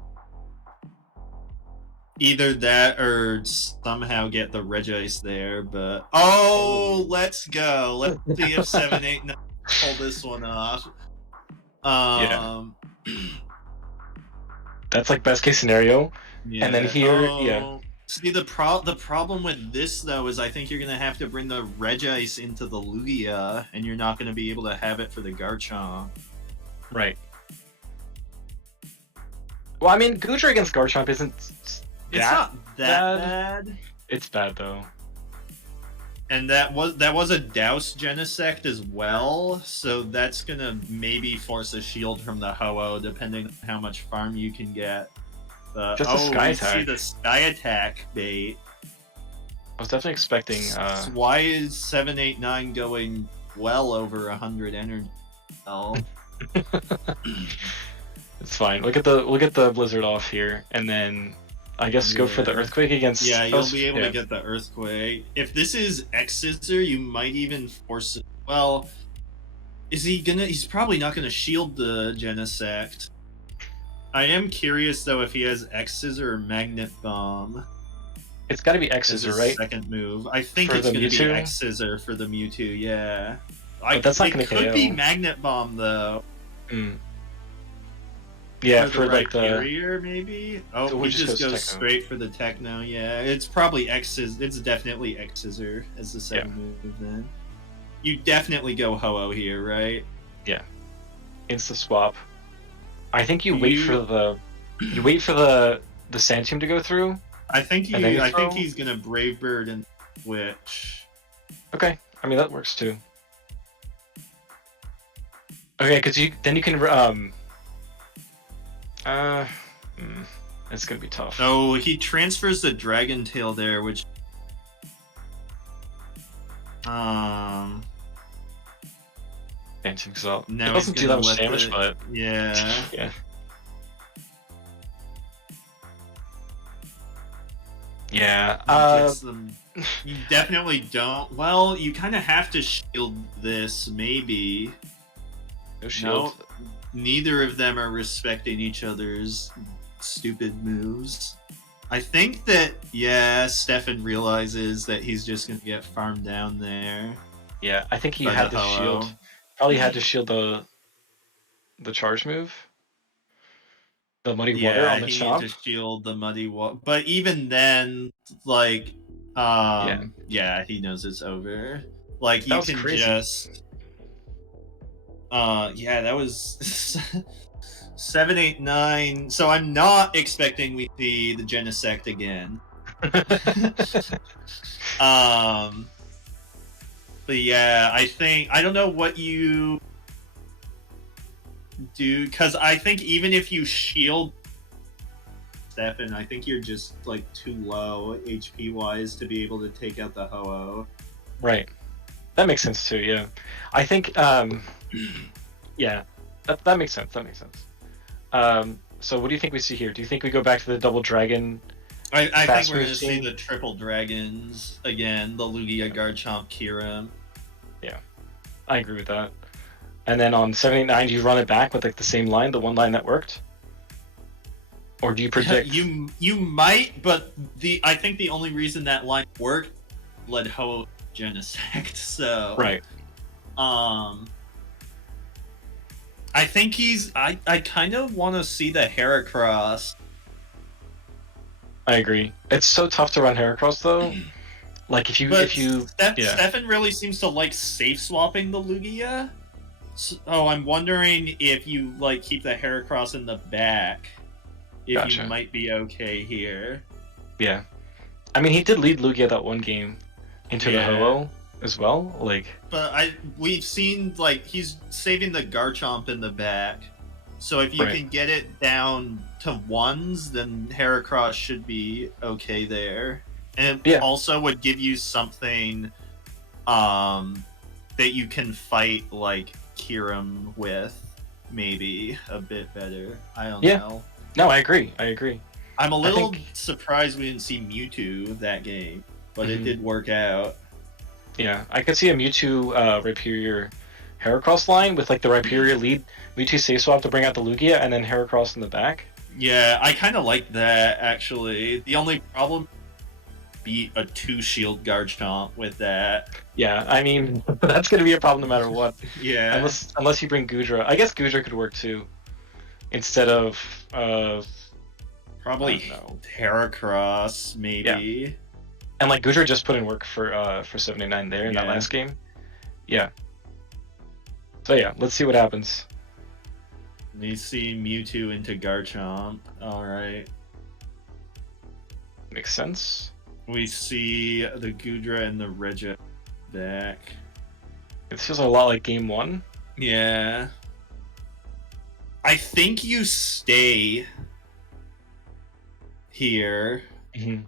Either that or somehow get the Regice there, but let's go. Let's see if 789 pull this one off. Yeah. That's like best case scenario. Yeah. And then here, See, the problem with this though is I think you're gonna have to bring the Regice into the Lugia, and you're not gonna be able to have it for the Garchomp. Right. Well, I mean, Goodra against Garchomp isn't. It's not that bad. It's bad though. And that was a Douse Genesect as well, so that's gonna maybe force a shield from the Ho-Oh, depending on how much farm you can get. Just a Sky Attack. See the Sky Attack bait. I was definitely expecting. Why is 789 going well over 100 energy? Oh. It's fine. We'll get the Blizzard off here, and then I guess go for the Earthquake against. Yeah, you'll be able to get the Earthquake. If this is X Scissor, you might even force it. Well, is he gonna? He's probably not gonna shield the Genesect. I am curious though if he has X Scissor or Magnet Bomb. It's got to be X Scissor, right? Second move. I think it's going to be X Scissor for the Mewtwo. Yeah. But that's not going to KO. It could be Magnet Bomb though. Yeah, Or the for like the Rhyperior, maybe? Oh, so he we just just goes goes techno. straight for the Techno, yeah. It's probably it's definitely X-Scissor as the Yeah. second move then. You definitely go Ho-Oh here, right? Yeah. Insta swap. I think Do you you wait for the Sand Tomb to go through, and then you I think throw. he's gonna Brave Bird and switch. Okay, I mean that works too. Okay, because you can uh, hmm, it's gonna be tough. Oh, he transfers the Dragon Tail there, which um Dancing Exalt. It now he's doesn't do gonna that much let damage, the but yeah. yeah. Yeah. Gets them. You definitely don't. Well, you kind of have to shield this, maybe. No shield. No, neither of them are respecting each other's stupid moves. I think that, yeah, Stefan realizes that he's just going to get farmed down there. Yeah, I think he by had the to Ho-Oh. shield. Probably had to shield the charge move. The muddy water Yeah, on the he needed chomp. to shield the muddy water. But even then, like, Yeah, yeah, he knows it's over. Like, that you was can crazy. just yeah, that was 789. So I'm not expecting we see the Genesect again. um, but yeah, I don't know what you do, because I think even if you shield Stefan, I think you're just like too low HP wise to be able to take out the Ho-Oh. Right. That makes sense too. Yeah, I think. Yeah, that makes sense. That makes sense. So what do you think we see here? Do you think we go back to the double dragon? I think Fast we're move going to see team? the triple dragons again, the Lugia, Garchomp, Kira. Yeah, I agree with that. And then on 789, do you run it back with like the same line, the one line that worked, or do you predict? You might, but I think the only reason that line worked led Ho Genesect. So Right. I think I kind of want to see the Heracross. I agree. It's so tough to run Heracross though. Like if you yeah. Stefan really seems to like safe swapping the Lugia. So I'm wondering if you like keep the Heracross in the back, if Gotcha. you might be okay here. Yeah. I mean, he did lead Lugia that one game into the Ho-Oh as well. Like, but we've seen like he's saving the Garchomp in the back. So if you Right. can get it down to ones, then Heracross should be okay there. And it Yeah. also would give you something that you can fight like Kirim with, maybe a bit better. I don't know. No, I agree. I agree. I'm a I little think- surprised we didn't see Mewtwo that game, but it did work out. Yeah, I could see a Mewtwo Rhyperior Heracross line with like the Rhyperior lead, Mewtwo safe swap to bring out the Lugia, and then Heracross in the back. Yeah, I kind of like that actually. The only problem beat a 2-shield Garchomp with that. Yeah, I mean that's gonna be a problem no matter what. Yeah. Unless you bring Gudra. I guess Gudra could work too, instead of probably Heracross maybe. Yeah. And like Gudra just put in work for 79 there in that last game. Yeah. So yeah, let's see what happens. You see Mewtwo into Garchomp. All right. Makes sense. We see the Gudra and the Regia deck. It feels a lot like game one. Yeah. I think you stay here. Mm-hmm.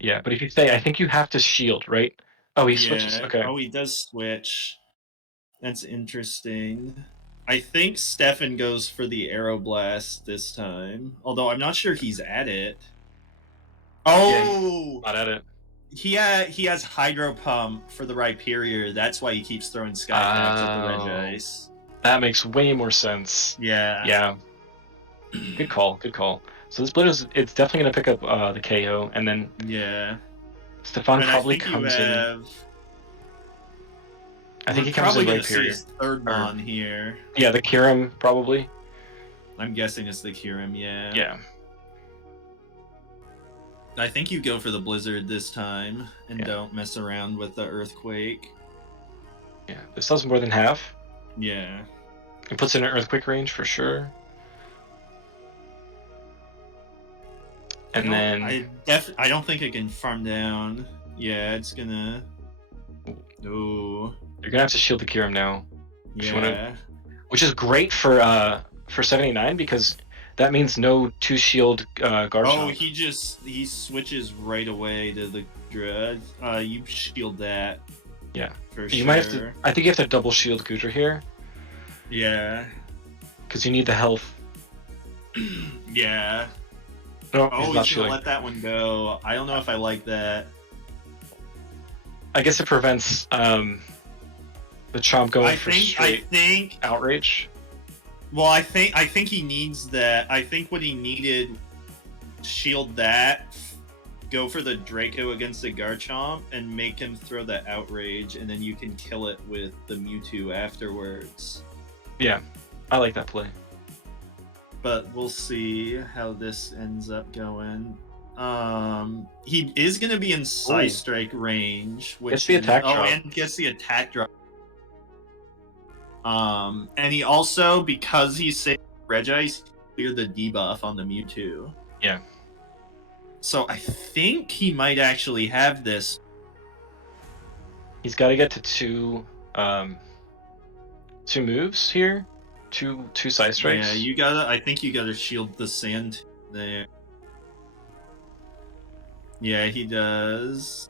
Yeah, but if you stay, I think you have to shield, right? Oh, he switches. Okay. Oh, he does switch. That's interesting. I think Stefan goes for the Aeroblast this time. Although I'm not sure he's at it. Oh! Not at it. He has Hydro Pump for the Rhyperior. That's why he keeps throwing Sky Packs at the Regice. That makes way more sense. Yeah. Yeah. Good call. Good call. So this blue it's definitely gonna pick up the KO, and then yeah, Stefan and probably comes in. I think We're he comes probably in gonna right see period. his third mon here. Yeah, the Kirim probably. I'm guessing it's the Kirim, yeah. Yeah. I think you go for the Blizzard this time and Yeah. don't mess around with the Earthquake. Yeah. This does more than half. Yeah. It puts in an earthquake range for sure. And then I don't think it can farm down. Yeah, it's gonna. Ooh. you're gonna have to shield the Kirim now. Yeah. Which is great for 789 because that means no 2 shield guard. Oh, chomp. he switches right away to the Dread. You shield that. Yeah. For You sure. might have to. I think you have to double shield Gudra here Yeah. because you need the health. Yeah. No, Oh, he's not he's gonna shielding. let that one go. I don't know if I like that. I guess it prevents the chomp going for I straight think. outrage. Well, I think he needs that. I think what he needed, shield that, go for the Draco against the Garchomp, and make him throw the outrage, and then you can kill it with the Mewtwo afterwards. Yeah, I like that play. But we'll see how this ends up going. He is going to be in Psy Strike range, which Gets the attack drop. and gets the attack drop. And he also, because he saved Regice, cleared the debuff on the Mewtwo. Yeah. So I think he might actually have this. He's got to get to two moves here, two side strikes. Yeah, I think you gotta shield the sand there. Yeah, he does.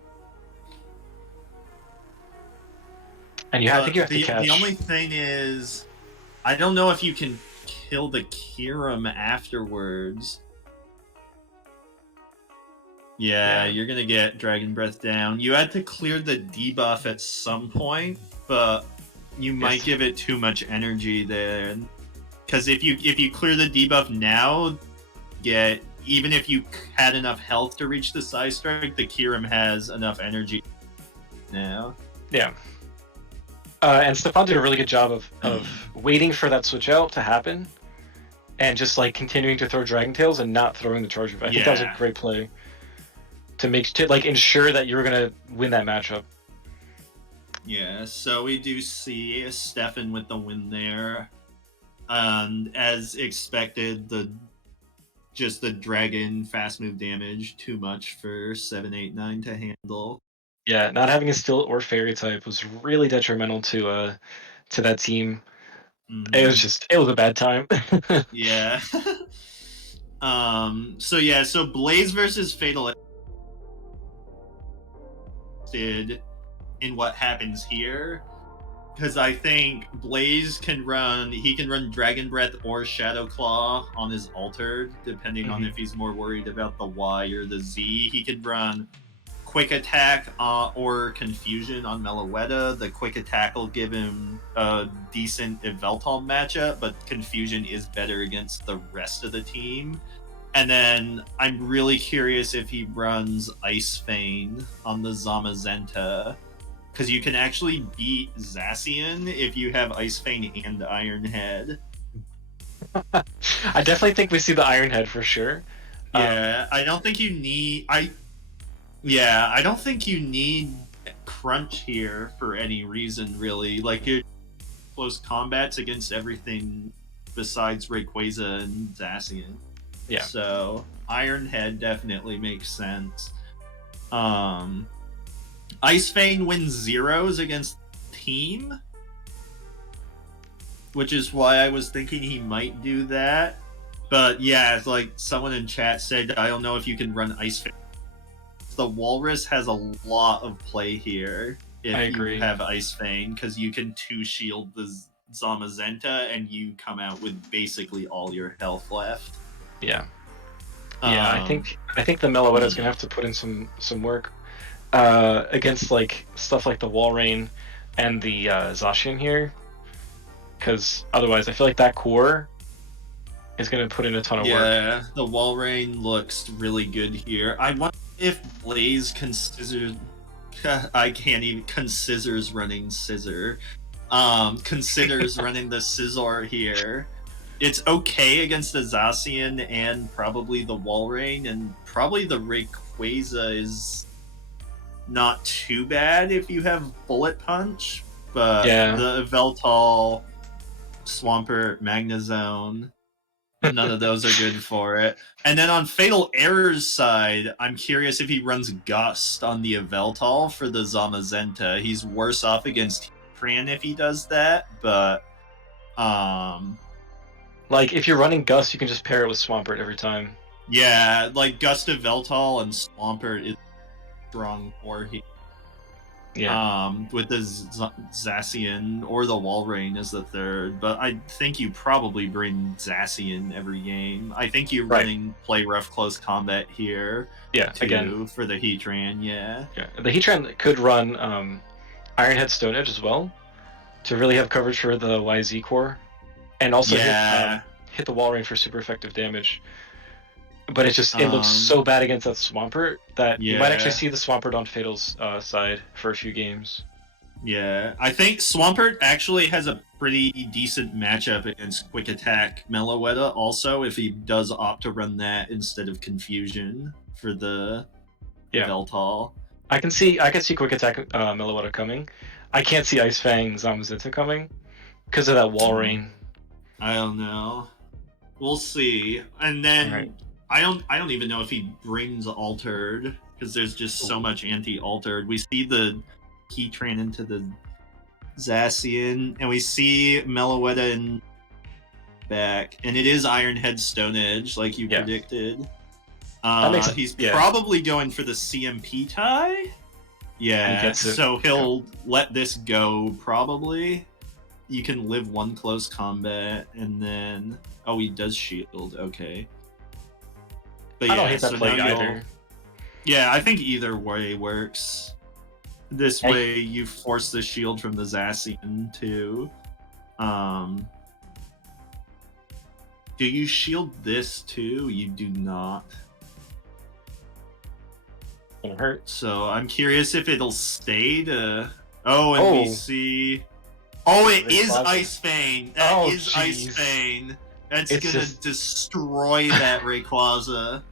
And I think you have to catch. The only thing is, I don't know if you can kill the Kirim afterwards. Yeah, you're gonna get Dragon Breath down. You had to clear the debuff at some point, but you might give it too much energy there. Because if you clear the debuff now, even if you had enough health to reach the Psy Strike, the Kirim has enough energy now. Yeah. And Stefan did a really good job of waiting for that switch out to happen, and just like continuing to throw Dragon Tails and not throwing the charge move. I think that was a great play to ensure that you were gonna win that matchup. Yeah, so we do see Stefan with the win there. And as expected, the dragon fast move damage too much for 789 to handle. Yeah, not having a Steel or Fairy type was really detrimental to that team. Mm-hmm. It was a bad time. Yeah. So Blaze versus Fatal did in what happens here, because I think Blaze can run Dragon Breath or Shadow Claw on his altered, depending on if he's more worried about the Y or the Z. He could run Quick Attack or Confusion on Meloetta. The Quick Attack will give him a decent Yveltal matchup, but Confusion is better against the rest of the team. And then I'm really curious if he runs Ice Fang on the Zamazenta, because you can actually beat Zacian if you have Ice Fang and Iron Head. I definitely think we see the Iron Head for sure. Yeah, I don't think you need... I don't think you need Crunch here for any reason, really. Like, you're close combats against everything besides Rayquaza and Zacian. Yeah. So, Iron Head definitely makes sense. Ice Fang wins zeros against team, which is why I was thinking he might do that. But yeah, it's like someone in chat said, I don't know if you can run Ice Fang. The Walrus has a lot of play here if you have Ice Fang, because you can 2-shield the Zamazenta and you come out with basically all your health left. Yeah. Yeah, I think the Meloetta is gonna have to put in some work against like stuff like the Walrein and the Zacian here, because otherwise I feel like that core is gonna put in a ton of work. Yeah, the Walrein looks really good here. I wonder if Blaze I can't even. Considers running Scissor. Considers running the Scizor here. It's okay against the Zacian and probably the Walrein, and probably the Rayquaza is not too bad if you have Bullet Punch, but Yeah. the Yveltal, Swampert, Magnezone, none of those are good for it. And then on Fatal Error's side, I'm curious if he runs Gust on the Yveltal for the Zamazenta. He's worse off against Heatran if he does that, but Like, if you're running Gust, you can just pair it with Swampert every time. yeah, like Gust of Veltal and Swampert is strong for he. Yeah. With the Zacian or the Walrein as the third, but I think you probably bring Zacian every game. I think you're running Play Rough Close Combat here. Yeah, too, again. for the Heatran, yeah. Yeah. The Heatran could run Ironhead Stone Edge as well to really have coverage for the YZ core, and also hit the Walrein for super effective damage. But it looks so bad against that Swampert that you might actually see the Swampert on Fatal's side for a few games. Yeah, I think Swampert actually has a pretty decent matchup against Quick Attack Meloetta also, if he does opt to run that instead of Confusion for the Yveltal. I can see Quick Attack Meloetta coming. I can't see Ice Fang Zamazenta coming because of that Walrein. I don't know. We'll see. And then I don't even know if he brings Altered, because there's just so much anti-Altered. We see the Heatran into the Zacian, and we see Meloetta in back, and it is Ironhead Stone Edge, like you predicted. He's probably going for the CMP tie. Yeah, so he'll let this go, probably. You can live one close combat, and then... Oh, he does shield, okay. But I don't hate that play either. Yeah, I think either way works. This way, you force the shield from the Zacian, too. Do you shield this, too? You do not. It'll hurt. So, I'm curious if it'll stay to... Oh, and we see... Oh, it is Ice Fang! That is Ice Fang! That's gonna destroy that Rayquaza.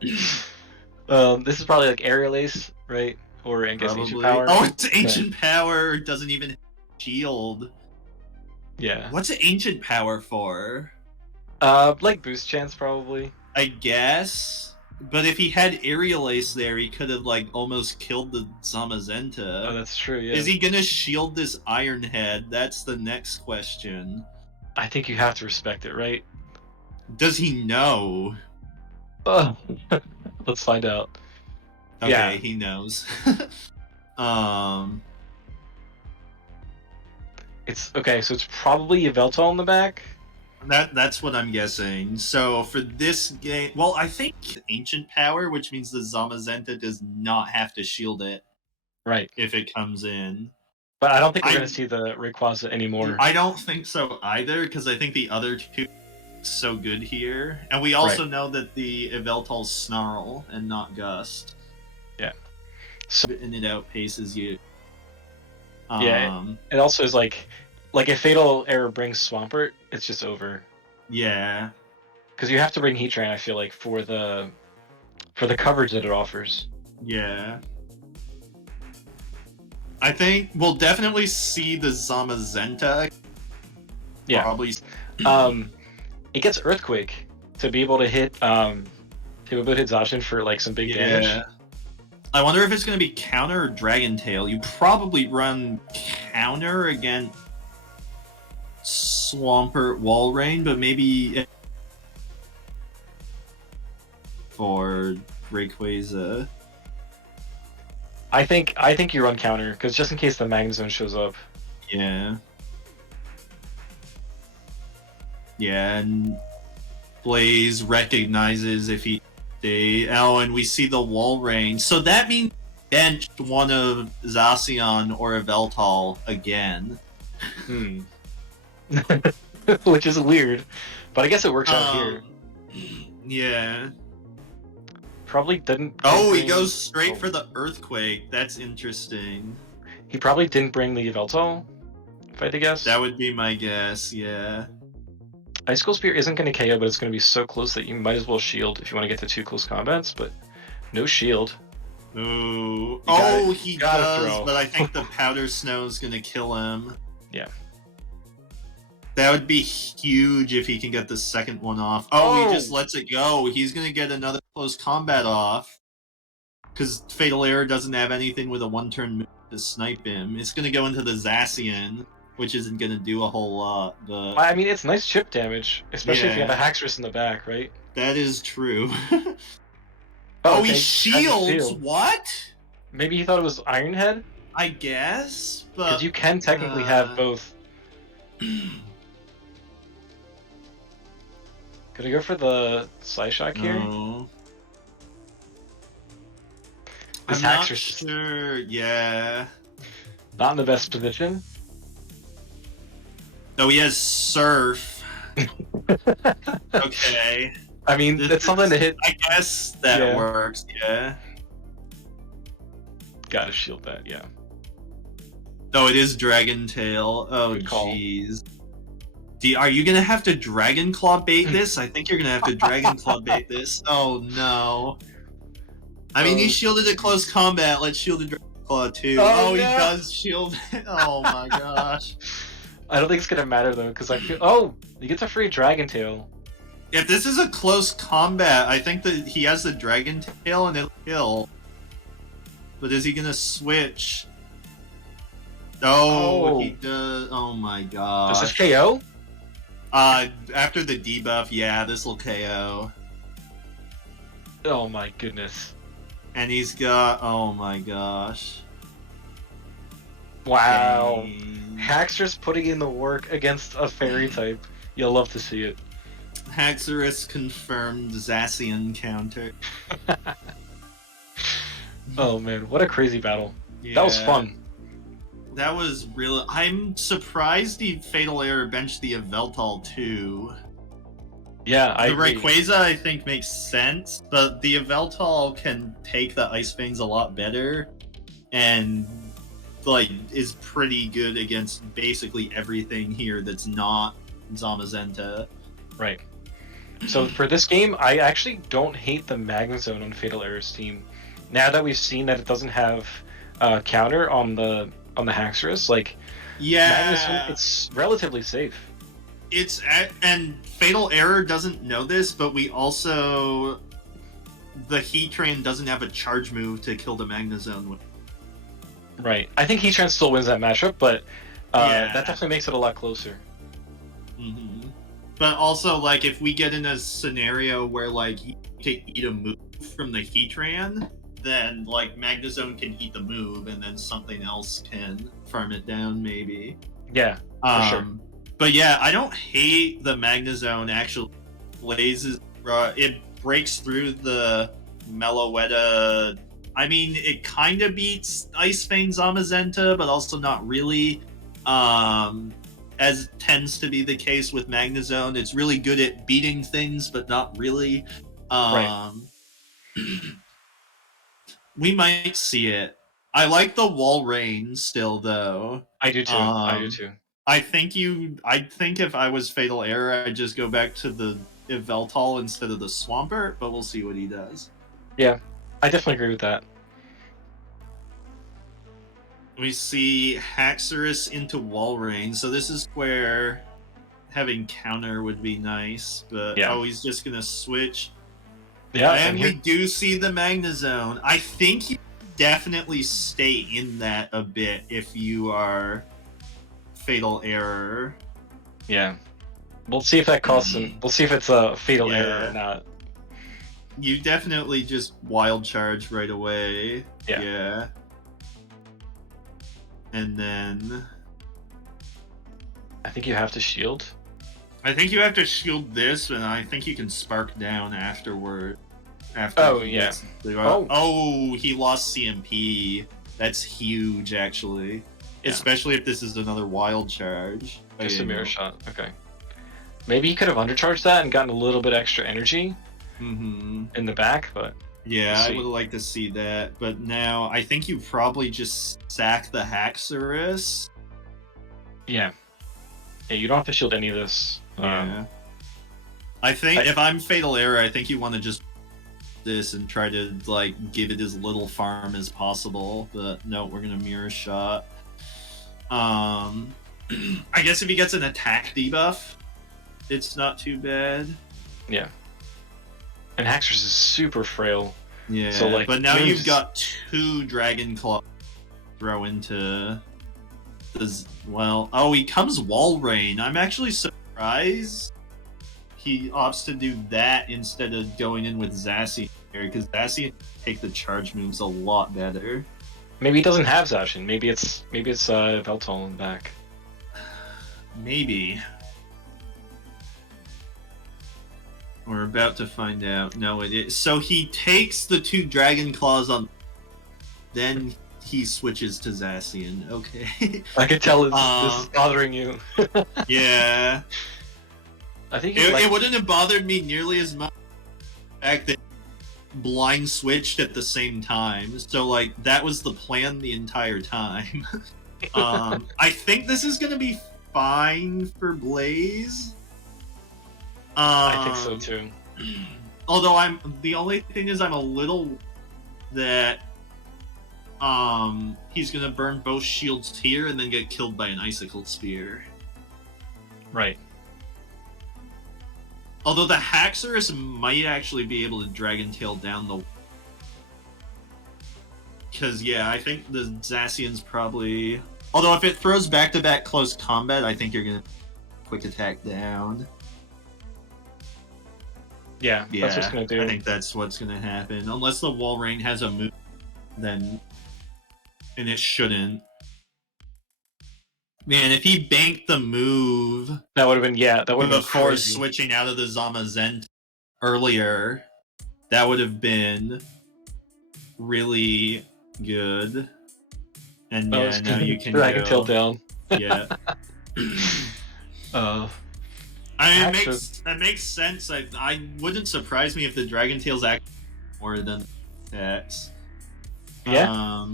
This is probably like Aerial Ace, right? Or I guess Ancient Power. Oh, it's Ancient Power! It doesn't even shield. Yeah. What's Ancient Power for? Like boost chance, probably. I guess. But if he had Aerial Ace there, he could have, like, almost killed the Zamazenta. Oh, that's true, yeah. Is he gonna shield this Iron Head? That's the next question. I think you have to respect it, right? Does he know? Let's find out. Okay, he knows. It's okay, so it's probably Yveltal in the back. That's what I'm guessing. So for this game, well, I think Ancient Power, which means the Zamazenta does not have to shield it, right? If it comes in. But I don't think we're going to see the Rayquaza anymore. I don't think so either, because I think the other two are so good here, and we also know that the Yveltal's Snarl and not Gust. Yeah. So and it outpaces you. It also is like if Fatal Error brings Swampert, it's just over. Yeah. Because you have to bring Heatran, I feel like, for the coverage that it offers. Yeah. I think we'll definitely see the Zamazenta. Yeah. Probably. It gets Earthquake to be able to hit Zacian for like some big damage. I wonder if it's going to be counter or Dragon Tail. You probably run counter against Swampert Walrein, but maybe for Rayquaza. I think you run counter, because just in case the Magnezone shows up. Yeah. Yeah, and Blaze recognizes if he... and we see the Walrein. So that means benched one of Zacian or Yveltal again. Which is weird, but I guess it works out here. Yeah. probably didn't. Oh, he bring- goes straight oh. for the earthquake. That's interesting. He probably didn't bring the Yveltal, if I had to guess. That would be my guess, yeah. Icicle Spear isn't going to KO, but it's going to be so close that you might as well shield if you want to get to 2 close combats, but no shield. Ooh. gotta- He gotta does, throw. but I think the powder snow is gonna kill him. Yeah. That would be huge if he can get the second one off. Oh, he just lets it go. He's gonna get another close combat off. Because Fatal Error doesn't have anything with a one-turn move to snipe him. It's gonna go into the Zacian, which isn't gonna do a whole lot, but... I mean, it's nice chip damage, especially if you have a Yeah. Haxorus in the back, right? That is true. Oh, he okay, shields? shield. What? Maybe he thought it was Iron Head? I guess, but... Because you can technically have both. Could I go for the Psyshock here? No. This I'm not Haxorus sure, yeah. not in the best position. Oh, he has Surf. Okay. I mean, This it's something to is- hit. I guess that Yeah. works, yeah. Gotta shield that, yeah. Oh, it is Dragon Tail. Oh, Good call. jeez. Are you gonna have to Dragon Claw bait this? I think you're gonna have to Dragon Claw bait this. Oh, no. I mean, he Oh. shielded at close combat. Let's shield a Dragon Claw, too. Oh, He no. does shield it. Oh, my gosh. I don't think it's gonna matter though, because I feel. Oh, you get the free Dragon Tail. If this is a close combat, I think that he has the Dragon Tail and it'll kill. But is he gonna switch? Oh, Oh. he does. Oh my Does god. this KO? After the debuff, yeah, this will KO. Oh my goodness. And he's got. Oh my gosh. Wow. Dang. Haxorus putting in the work against a fairy type. You'll love to see it. Haxorus confirmed Zacian counter. Oh man, what a crazy battle. That was Yeah. fun. That was really. I'm surprised he Fatal Error benched the Yveltal too. Yeah, I The agree. Rayquaza, I think, makes sense, but the Yveltal can take the Ice Fangs a lot better, and like is pretty good against basically everything here that's not Zamazenta. Right. So for this game, I actually don't hate the Magnezone on Fatal Error's team. Now that we've seen that it doesn't have counter on the Haxorus, like Yeah, Magnezone, it's relatively safe. and Fatal Error doesn't know this, but we also the Heatran doesn't have a charge move to kill the Magnezone with. Right. I think Heatran still wins that matchup, but Yeah. that definitely makes it a lot closer. Mm-hmm. But also, like, if we get in a scenario where, like, you can eat a move from the Heatran, then, like, Magnezone can eat the move, and then something else can farm it down, maybe. Yeah, sure. But yeah, I don't hate the Magnezone actually blazes. It breaks through the Meloetta. I mean, it kind of beats Ice Fang Zamazenta, but also not really. As tends to be the case with Magnezone, it's really good at beating things, but not really. Right. We might see it. I like the wall rain still, though. I do too. I do too. I think if I was Fatal Error, I'd just go back to the Yveltal instead of the Swampert, but we'll see what he does. Yeah, I definitely agree with that. We see Haxorus into Walrein, so this is where having counter would be nice, but Yeah. he's just gonna switch. Yeah, and we here- do see the Magnezone. I think you definitely stay in that a bit if you are Fatal Error. yeah. We'll see if that costs him. We'll see if it's a fatal Yeah. error or not. You definitely just wild charge right away. Yeah. And then I think you have to shield. I think you have to shield this, and I think you can spark down afterward. After Oh, he yeah. gets the- Oh. Oh, he lost CMP. That's huge, actually. Yeah. Especially if this is another wild charge. Just a Okay, mirror no. shot. Okay. Maybe he could have undercharged that and gotten a little bit extra energy Mm-hmm. in the back, but Yeah, I Sweet. would like to see that, but now I think you probably just sack the Haxorus. Yeah. Yeah, you don't have to shield any of this. Yeah. I think if I'm Fatal Error, I think you want to just this and try to like give it as little farm as possible. But no, we're gonna mirror shot. I guess if he gets an attack debuff, it's not too bad. Yeah. And Haxorus is super frail. Yeah. So, like, but now maybe you've just- got 2 Dragon Claw throw into this. Well, oh, he comes Wall Rain. I'm actually surprised he opts to do that instead of going in with Zacian here, because Zacian take the charge moves a lot better. Maybe he doesn't have Zacian. Maybe it's Veltol in the back. Maybe. We're about to find out. No, it is. So he takes the 2 Dragon Claws on, then he switches to Zacian. Okay. I could tell this is bothering you. Yeah. I think It wouldn't have bothered me nearly as much the fact that blind switched at the same time. So like that was the plan the entire time. I think this is gonna be fine for Blaze. I think so too. Although the only thing is I'm a little that he's gonna burn both shields here and then get killed by an icicle spear. Right. Although the Haxorus might actually be able to Dragon Tail down the... Because, yeah, I think the Zacian's probably... Although if it throws back-to-back close combat, I think you're going to quick attack down. Yeah, that's what's going to do. I think that's what's going to happen. Unless the Wall Rain has a move, then... And it shouldn't. Man, if he banked the move... That would have been, that would have been before crazy. switching out of the Zamazenta earlier, that would have been really good. And yeah, now you can Dragon Tail down. Yeah. I I mean, it makes sense. I wouldn't surprise me if the Dragon Tail's actually more than attacks. Yeah.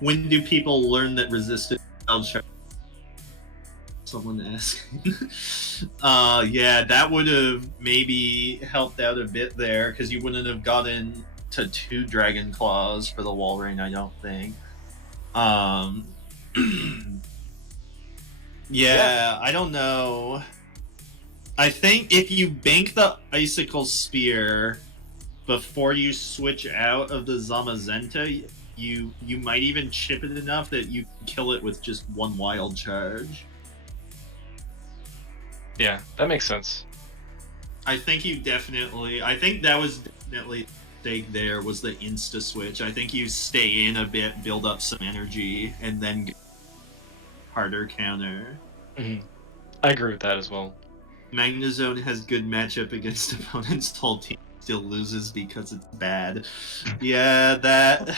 When do people learn that resisted spell check? Someone asking. Yeah, that would have maybe helped out a bit there, because you wouldn't have gotten to 2 Dragon Claws for the Wall Rain, I don't think. Yeah, I don't know. I think if you bank the Icicle Spear before you switch out of the Zamazenta, you might even chip it enough that you can kill it with just 1 wild charge. Yeah, that makes sense. I think that was definitely mistake there was the insta switch. I think you stay in a bit, build up some energy, and then go harder counter. Mm-hmm. I agree with that as well. Magnezone has good matchup against opponents. Whole team still loses because it's bad. Yeah, that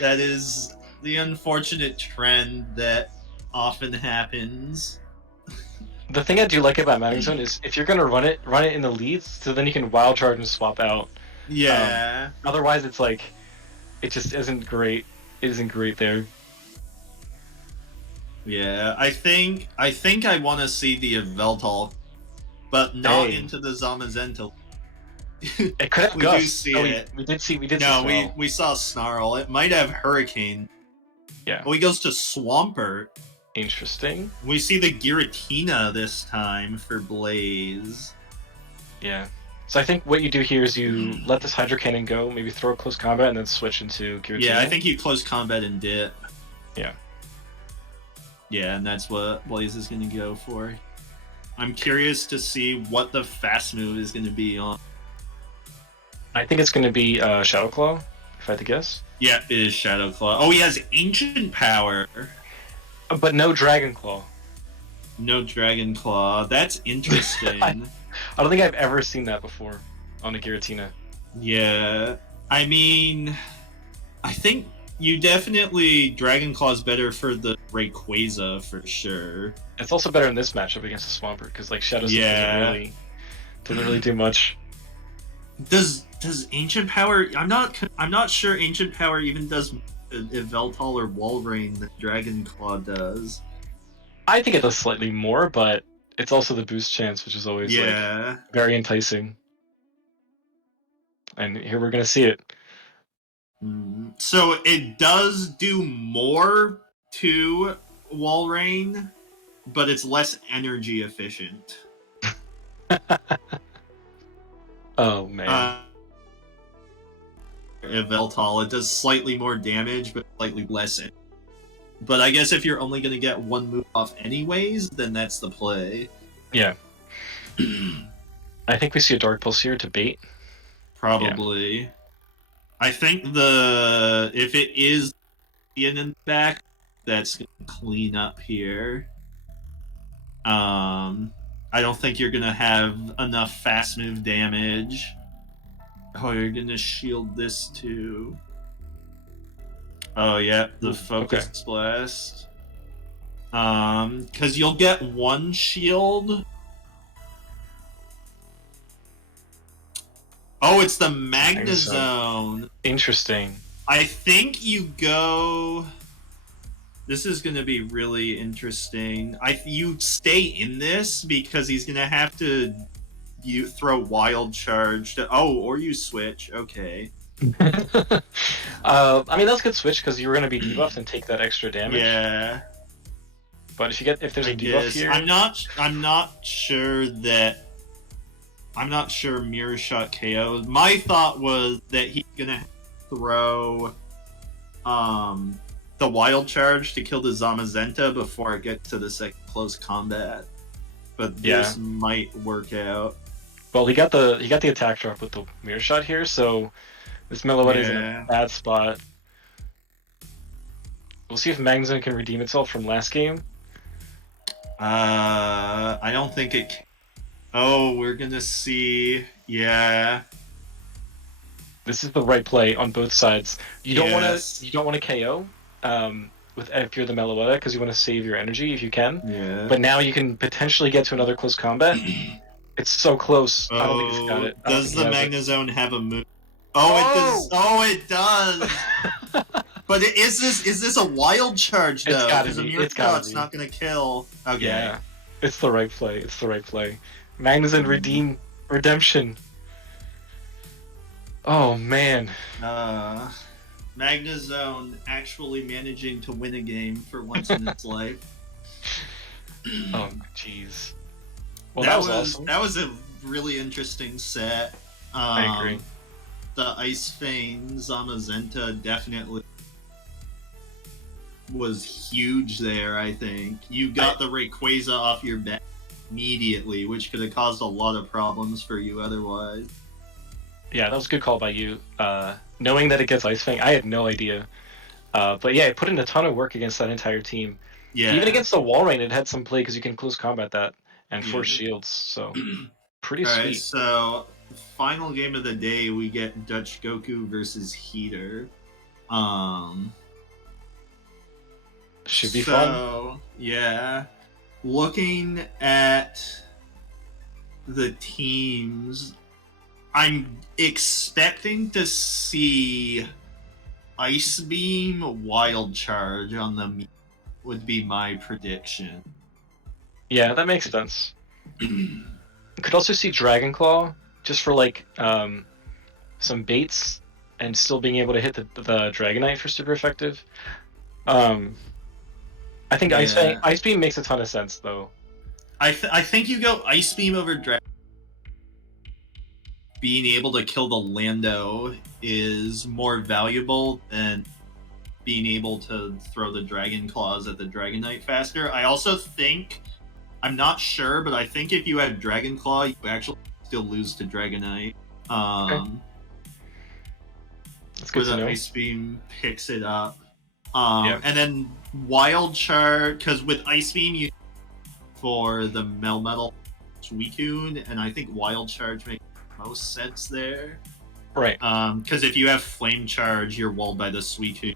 is the unfortunate trend that often happens. The thing I do like about Magnezone is if you're gonna run it in the leads, so then you can wild charge and swap out. Yeah. Otherwise, it's like it just isn't great. It isn't great there. Yeah, I think I want to see the Veltal, but not into the Zamazenta. It could have We Gust. do see it. We did see. No, Snarl. we saw Snarl. It might have Hurricane. Yeah. Oh, he goes to Swampert. Interesting. We see the Giratina this time for Blaze. Yeah. So I think what you do here is you let this Hydro Cannon go, maybe throw a close combat, and then switch into Giratina. Yeah, I think you close combat and dip. Yeah. Yeah, and that's what Blaze is going to go for. I'm curious to see what the fast move is going to be on. I think it's going to be Shadow Claw, if I had to guess. Yeah, it is Shadow Claw. Oh, he has Ancient Power. But no Dragon Claw. No Dragon Claw. That's interesting. I don't think I've ever seen that before on a Giratina. Yeah. I mean, I think you definitely Dragon Claw's better for the Rayquaza for sure. It's also better in this matchup against the Swampert because like Shadow Yeah. doesn't really do much. Does Ancient Power? I'm not sure Ancient Power even does Yveltal or Walrein than Dragon Claw does. I think it does slightly more, but it's also the boost chance, which is always like Yeah. very enticing. And here we're gonna see it. So it does do more to Walrein, but it's less energy efficient. Oh man. Yveltal, it does slightly more damage, but slightly less. But I guess if you're only going to get one move off anyways, then that's the play. Yeah. I think we see a Dark Pulse here to bait. Probably. Yeah. I think if it is in the back, that's going to clean up here. I don't think you're going to have enough fast move damage. Oh, you're going to shield this too. Oh, yeah, the Focus Blast. Because you'll get one shield. Oh, it's the Magnezone. Interesting. I think you go... This is going to be really interesting. You stay in this because he's going to have to throw Wild Charge to... Oh, or you switch. Okay. I mean, that's a good switch because you were going to be debuffed and take that extra damage. Yeah. But if there's a debuff here... I'm not sure that... I'm not sure Mirror Shot KO. My thought was that he's gonna throw the Wild Charge to kill the Zamazenta before it gets to the second close combat. But this might work out. Well, he got the attack drop with the Mirror Shot here, so this Meloetta is in a bad spot. We'll see if Magnezone can redeem itself from last game. I don't think it can. Oh, we're gonna see. Yeah. This is the right play on both sides. You don't want to KO if you're the Meloetta because you want to save your energy if you can. Yeah. But now you can potentially get to another close combat. It's so close. I don't think it's got it. Does the Magnezone have a move? Oh, it does. But is this a Wild Charge though? Because a Mirror Shot's not gonna kill. Okay. Yeah. It's the right play. It's the right play. Magnezone redemption. Oh man. Magnezone actually managing to win a game for once in its life. Oh jeez. Well, that was awesome. That was a really interesting set. I agree. The Ice Fang Zamazenta definitely was huge there, I think. You got the Rayquaza off your back immediately, which could have caused a lot of problems for you otherwise. Yeah, that was a good call by you. Knowing that it gets Ice Fang, I had no idea. But yeah, it put in a ton of work against that entire team. Yeah. Even against the Walrein, it had some play because you can close combat that and force shields, so pretty sweet. Alright, so final game of the day, we get Dutch Goku versus Heater. Should be fun. Yeah. Looking at the teams, I'm expecting to see Ice Beam, Wild Charge on them would be my prediction. Yeah, that makes sense. Could also see Dragon Claw just for like some baits and still being able to hit the Dragonite for super effective. I think Ice Beam makes a ton of sense though. I think you go Ice Beam over Dragon. Being able to kill the Lando is more valuable than being able to throw the Dragon Claws at the Dragonite faster. I also think, I'm not sure, but I think if you have Dragon Claw, you actually still lose to Dragonite. Okay. That's good to know. Ice Beam picks it up. And then Wild Charge, because with Ice Beam, you for the Melmetal Suicune, and I think Wild Charge makes most sense there. Right. Because if you have Flame Charge, you're walled by the Suicune.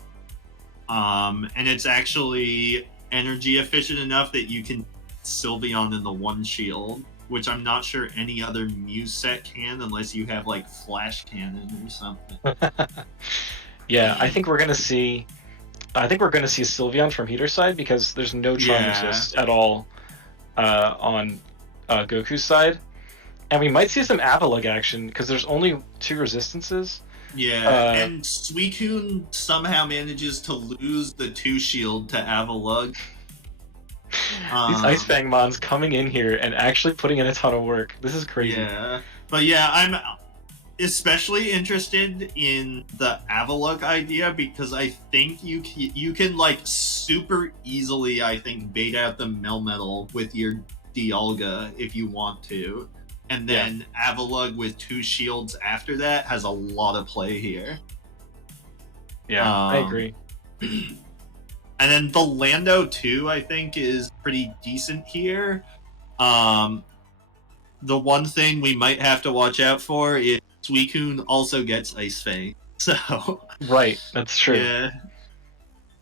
And it's actually energy efficient enough that you can Sylveon in the one shield. which I'm not sure any other Mew set can unless you have like Flash Cannon or something. Yeah, I think we're gonna see. I think we're gonna see Sylveon from Heater side because there's no charm Yeah. resist at all on Goku's side, and we might see some Avalugg action because there's only 2 resistances. Yeah, and Suicune somehow manages to lose the 2 shield to Avalugg. These Ice Fang Mons coming in here and actually putting in a ton of work. This is crazy. Yeah, but yeah, I'm especially interested in the Avalugg idea because I think you can like super easily, I think, bait out the Melmetal with your Dialga if you want to. And then Avalugg with 2 shields after that has a lot of play here. Yeah, I agree. And then the Lando too, I think, is pretty decent here. The one thing we might have to watch out for is Suicune also gets Ice Fang. So right, that's true. Yeah.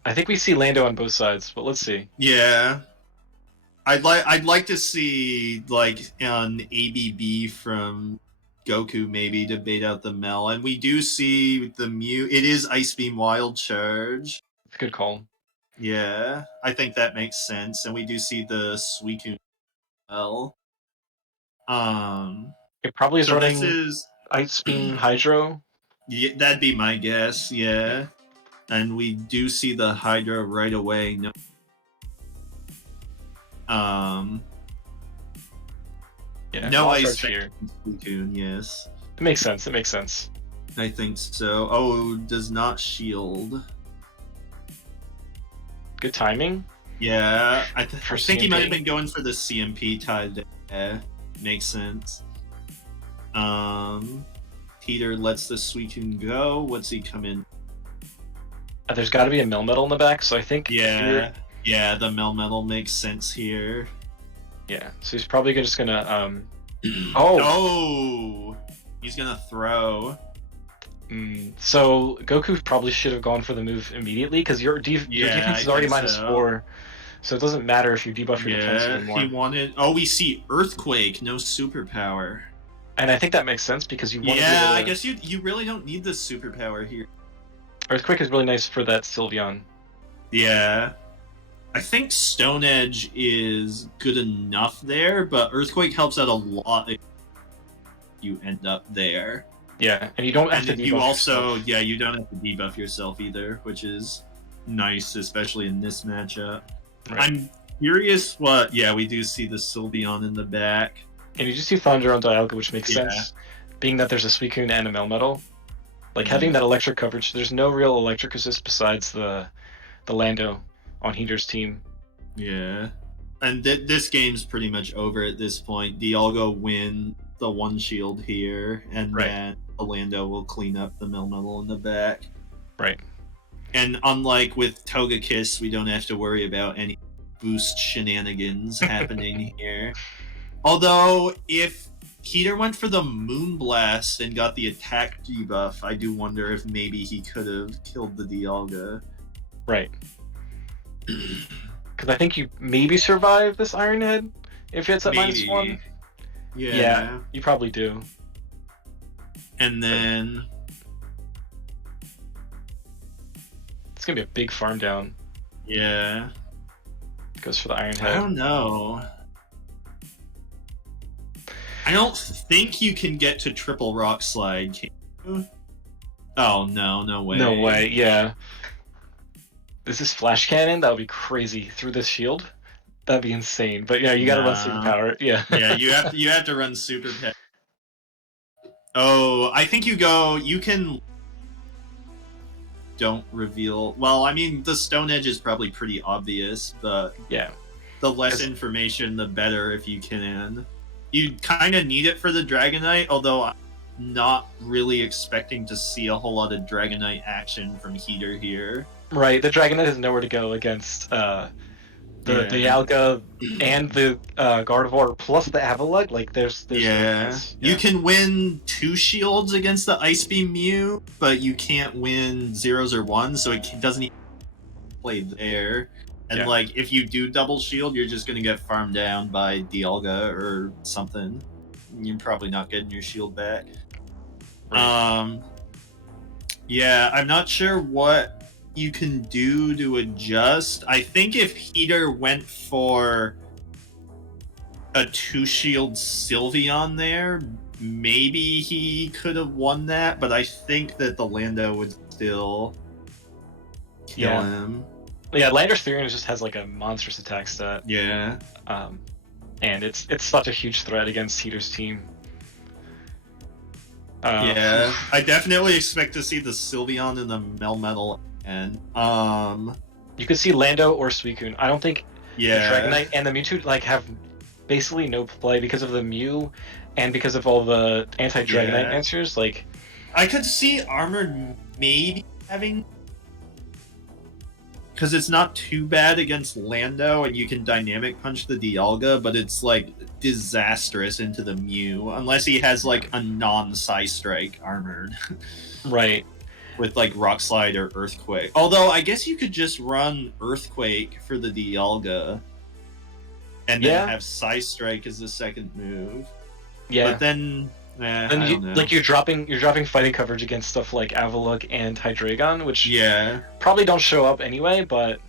I think we see Lando on both sides, but let's see. Yeah. I'd like to see like an ABB from Goku maybe to bait out the Mel, and we do see the Mew. It is Ice Beam Wild Charge. It's a good call. Yeah, I think that makes sense, and we do see the Suicune L. It probably is So running this is Ice Beam Hydro. Yeah, that'd be my guess. Yeah, and we do see the Hydra right away. No. Yeah, no I'll Ice charge here. Suicune, yes. It makes sense. It makes sense. I think so. Oh, does not shield. Good timing. Yeah, I think he might have CMP. been going for the CMP tide. Yeah, makes sense. Peter lets the Suicune go. What's he come in? There's got to be a Melmetal in the back, so I think. Yeah, the Melmetal makes sense here. Yeah, so he's probably just gonna. Oh, he's gonna throw. So Goku probably should have gone for the move immediately because your defense is already -4, so it doesn't matter if you debuff your defense anymore. He wanted. Oh, we see Earthquake, no superpower. And I think that makes sense because you want to. Yeah, I guess you really don't need the superpower here. Earthquake is really nice for that Sylveon. Yeah. I think Stone Edge is good enough there, but Earthquake helps out a lot if you end up there. Yeah, and you don't have to debuff you also, yourself. yeah, you don't have to debuff yourself either, which is nice, especially in this matchup. Right. I'm curious what, we do see the Sylveon in the back. And you just see Thunder on Dialga, which makes sense, being that there's a Suicune and a Melmetal. Like, having that electric coverage, there's no real electric assist besides the Lando on Heater's team. Yeah. And this game's pretty much over at this point. Dialga win the 1 shield here, and then Lando will clean up the Melmetal in the back. Right. And unlike with Togekiss, we don't have to worry about any boost shenanigans happening here. Although, if Heater went for the Moonblast and got the attack debuff, I do wonder if maybe he could have killed the Dialga. Right. Because I think you maybe survive this Iron Head if it's at -1. Yeah, you probably do. And then it's gonna be a big farm down. Yeah. Goes for the Iron Head. I don't know. I don't think you can get to Triple Rock Slide, can you? Oh, no way. No way, yeah. This is Flash Cannon? That would be crazy. Through this shield? That'd be insane. But yeah, you gotta run Superpower. Yeah. Yeah, you have to run Super Pet. Oh, I think you can... Don't reveal... Well, I mean, the Stone Edge is probably pretty obvious, but... Yeah. The less information, the better if you can. You kind of need it for the Dragonite, although I'm not really expecting to see a whole lot of Dragonite action from Heater here. Right, the Dragonite has nowhere to go against the Dialga and the Gardevoir plus the Avalugg. Like, there's You can win 2 shields against the Ice Beam Mew, but you can't win 0s or 1s, so it doesn't even play there. And Yeah. like, if you do double shield, you're just gonna get farmed down by Dialga or something. You're probably not getting your shield back. Right. Yeah, I'm not sure what you can do to adjust. I think if Heater went for a 2-shield Sylveon there, maybe he could have won that, but I think that the Lando would still kill him. Yeah, Lander's Therian just has like a monstrous attack stat. Yeah. And it's such a huge threat against Heater's team. Yeah, I definitely expect to see the Sylveon and the Melmetal, and you could see Lando or Suicune. I don't think the Dragonite and the Mewtwo like have basically no play because of the Mew and because of all the anti-Dragonite answers. Like, I could see Armored maybe having, because it's not too bad against Lando, and you can Dynamic Punch the Dialga, but it's like disastrous into the Mew unless he has like a non-Psy Strike Armored. Right. With like Rock Slide or Earthquake. Although I guess you could just run Earthquake for the Dialga and then have Psy Strike as the second move. Yeah. But then I don't know. Like you're dropping fighting coverage against stuff like Avalugg and Hydreigon, which probably don't show up anyway, but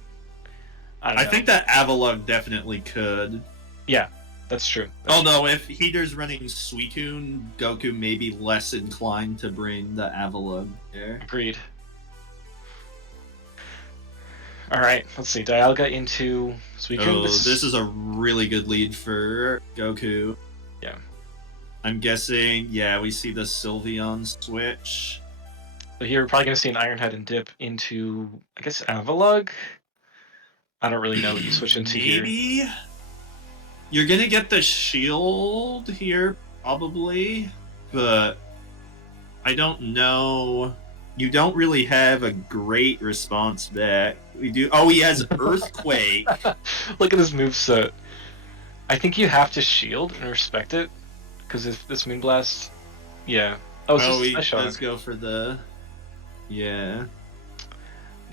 I think that Avalugg definitely could. Yeah, that's true. Although if Heater's running Suicune, Goku may be less inclined to bring the Avalugg there. Agreed. Alright, let's see. Dialga into Suicune. Oh, this is a really good lead for Goku. Yeah. I'm guessing, we see the Sylveon switch. So here we're probably going to see an Iron Head and dip into, I guess, Avalugg? I don't really know what you switch into here. Maybe? You're going to get the shield here, probably. But I don't know. You don't really have a great response back. We do. Oh, he has Earthquake. Look at this moveset. I think you have to shield and respect it. Because if this Moonblast, he does go for the, The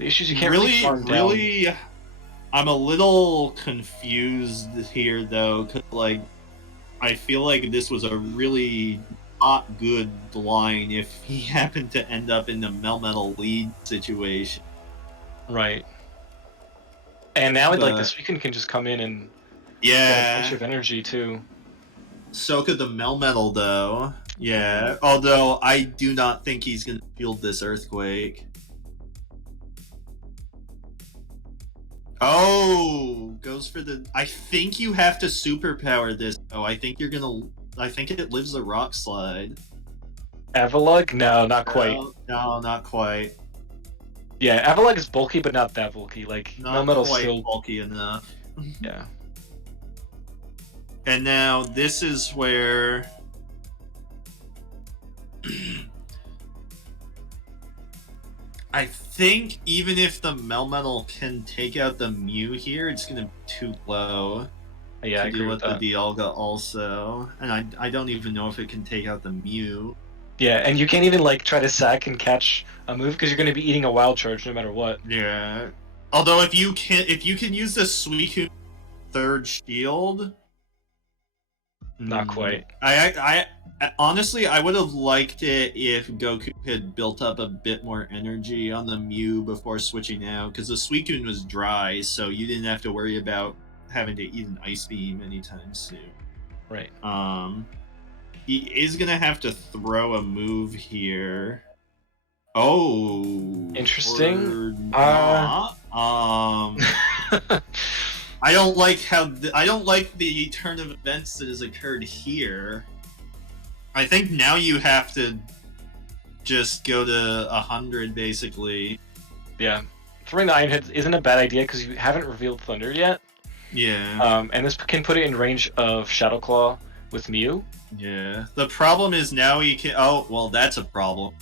issues you can't really. I'm a little confused here though, because like, I feel like this was a really not good line if he happened to end up in the Melmetal lead situation. Right. And now like this Suicune can just come in and get a bunch of energy too. So could the Melmetal, though. Yeah, although I do not think he's going to field this Earthquake. Oh, goes for the... I think you have to superpower this. Oh, I think you're going to... I think it lives a Rock Slide. Avalugg? No, not quite. No, not quite. Yeah, Avalugg is bulky, but not that bulky. Like, not Melmetal's quite still bulky enough. Yeah. And now this is where I think even if the Melmetal can take out the Mew here, it's going to be too low. Yeah, I agree with that. The Dialga also. And I don't even know if it can take out the Mew. Yeah, and you can't even like try to sack and catch a move because you're going to be eating a Wild Charge no matter what. Yeah. Although if you can use the Suicune third shield, not quite. I honestly, I would have liked it if Goku had built up a bit more energy on the Mew before switching out, because the Suicune was dry, so you didn't have to worry about having to eat an Ice Beam anytime soon. Right. He is gonna have to throw a move here. Oh, interesting. I don't like I don't like the turn of events that has occurred here. I think now you have to just go to 100 basically. Yeah, throwing the Iron Head isn't a bad idea because you haven't revealed Thunder yet. Yeah. And this can put it in range of Shadow Claw with Mew. Yeah. The problem is now you can. Oh, well, that's a problem.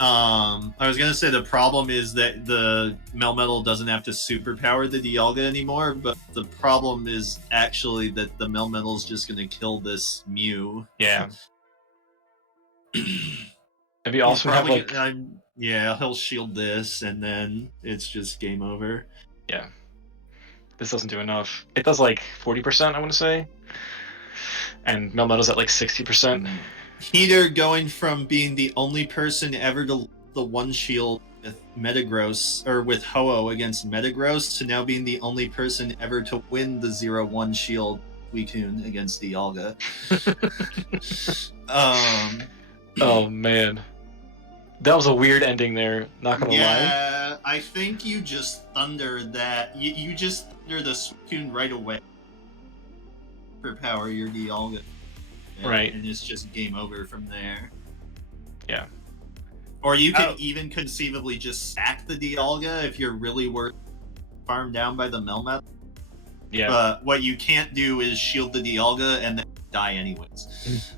I was gonna say the problem is that the Melmetal doesn't have to superpower the Dialga anymore, but the problem is actually that the Melmetal's just gonna kill this Mew. Yeah. It'd be He's awesome to have probably like yeah, he'll shield this, and then it's just game over. yeah. This doesn't do enough. It does like 40%, I want to say, and Melmetal's at like 60%. Heater going from being the only person ever to the one shield with Metagross or with Ho-Oh against Metagross to now being the only person ever to win the 0-1 shield Suicune against Dialga. Oh man, that was a weird ending there. Not gonna lie. Yeah, I think you just thundered that. You just thunder the Suicune right away. Overpower your Dialga. Right. And it's just game over from there. Yeah. Or you can even conceivably just sack the Dialga if you're really worth farmed down by the Melmetal. Yeah. But what you can't do is shield the Dialga and then die anyways.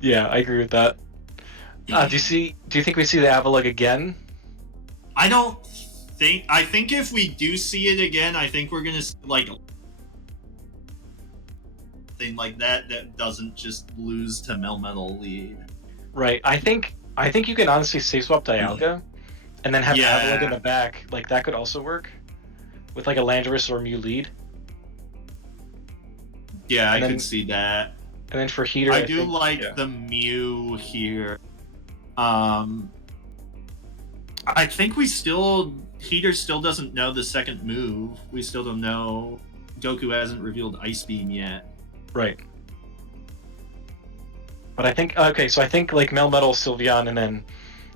Yeah, I agree with that. Do you think we see the Avalugg again? I don't think. I think if we do see it again, I think we're gonna see, like thing like that doesn't just lose to Melmetal lead. Right. I think you can honestly safe swap Dialga, and then have Avalugg in the back. Like that could also work with like a Landorus or Mew lead. Yeah, I can see that. And then for Heater, I do like the Mew here. I think Heater still doesn't know the second move. We still don't know. Goku hasn't revealed Ice Beam yet. Right. But I think so I think like Melmetal, Sylveon, and then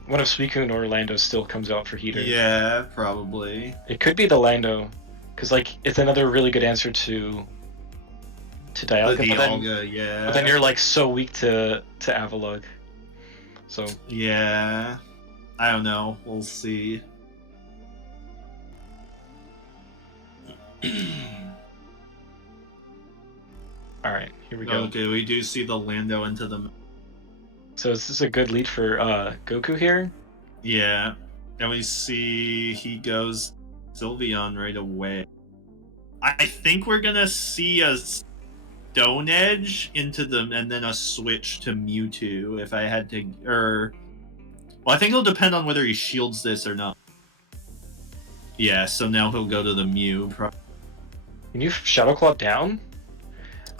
one of Suicune or Lando still comes out for Heater. Yeah, probably. It could be the Lando, because like it's another really good answer to Dialga. Yeah. But then you're like so weak to Avalugg. So yeah, I don't know. We'll see. All right, here we go. Okay, we do see the Lando into the. So is this a good lead for Goku here? Yeah, and we see he goes Sylveon right away. I think we're gonna see a Stone Edge into them, and then a switch to Mewtwo. If I had to, well, I think it'll depend on whether he shields this or not. Yeah, so now he'll go to the Mew. Can you Shadow Claw down?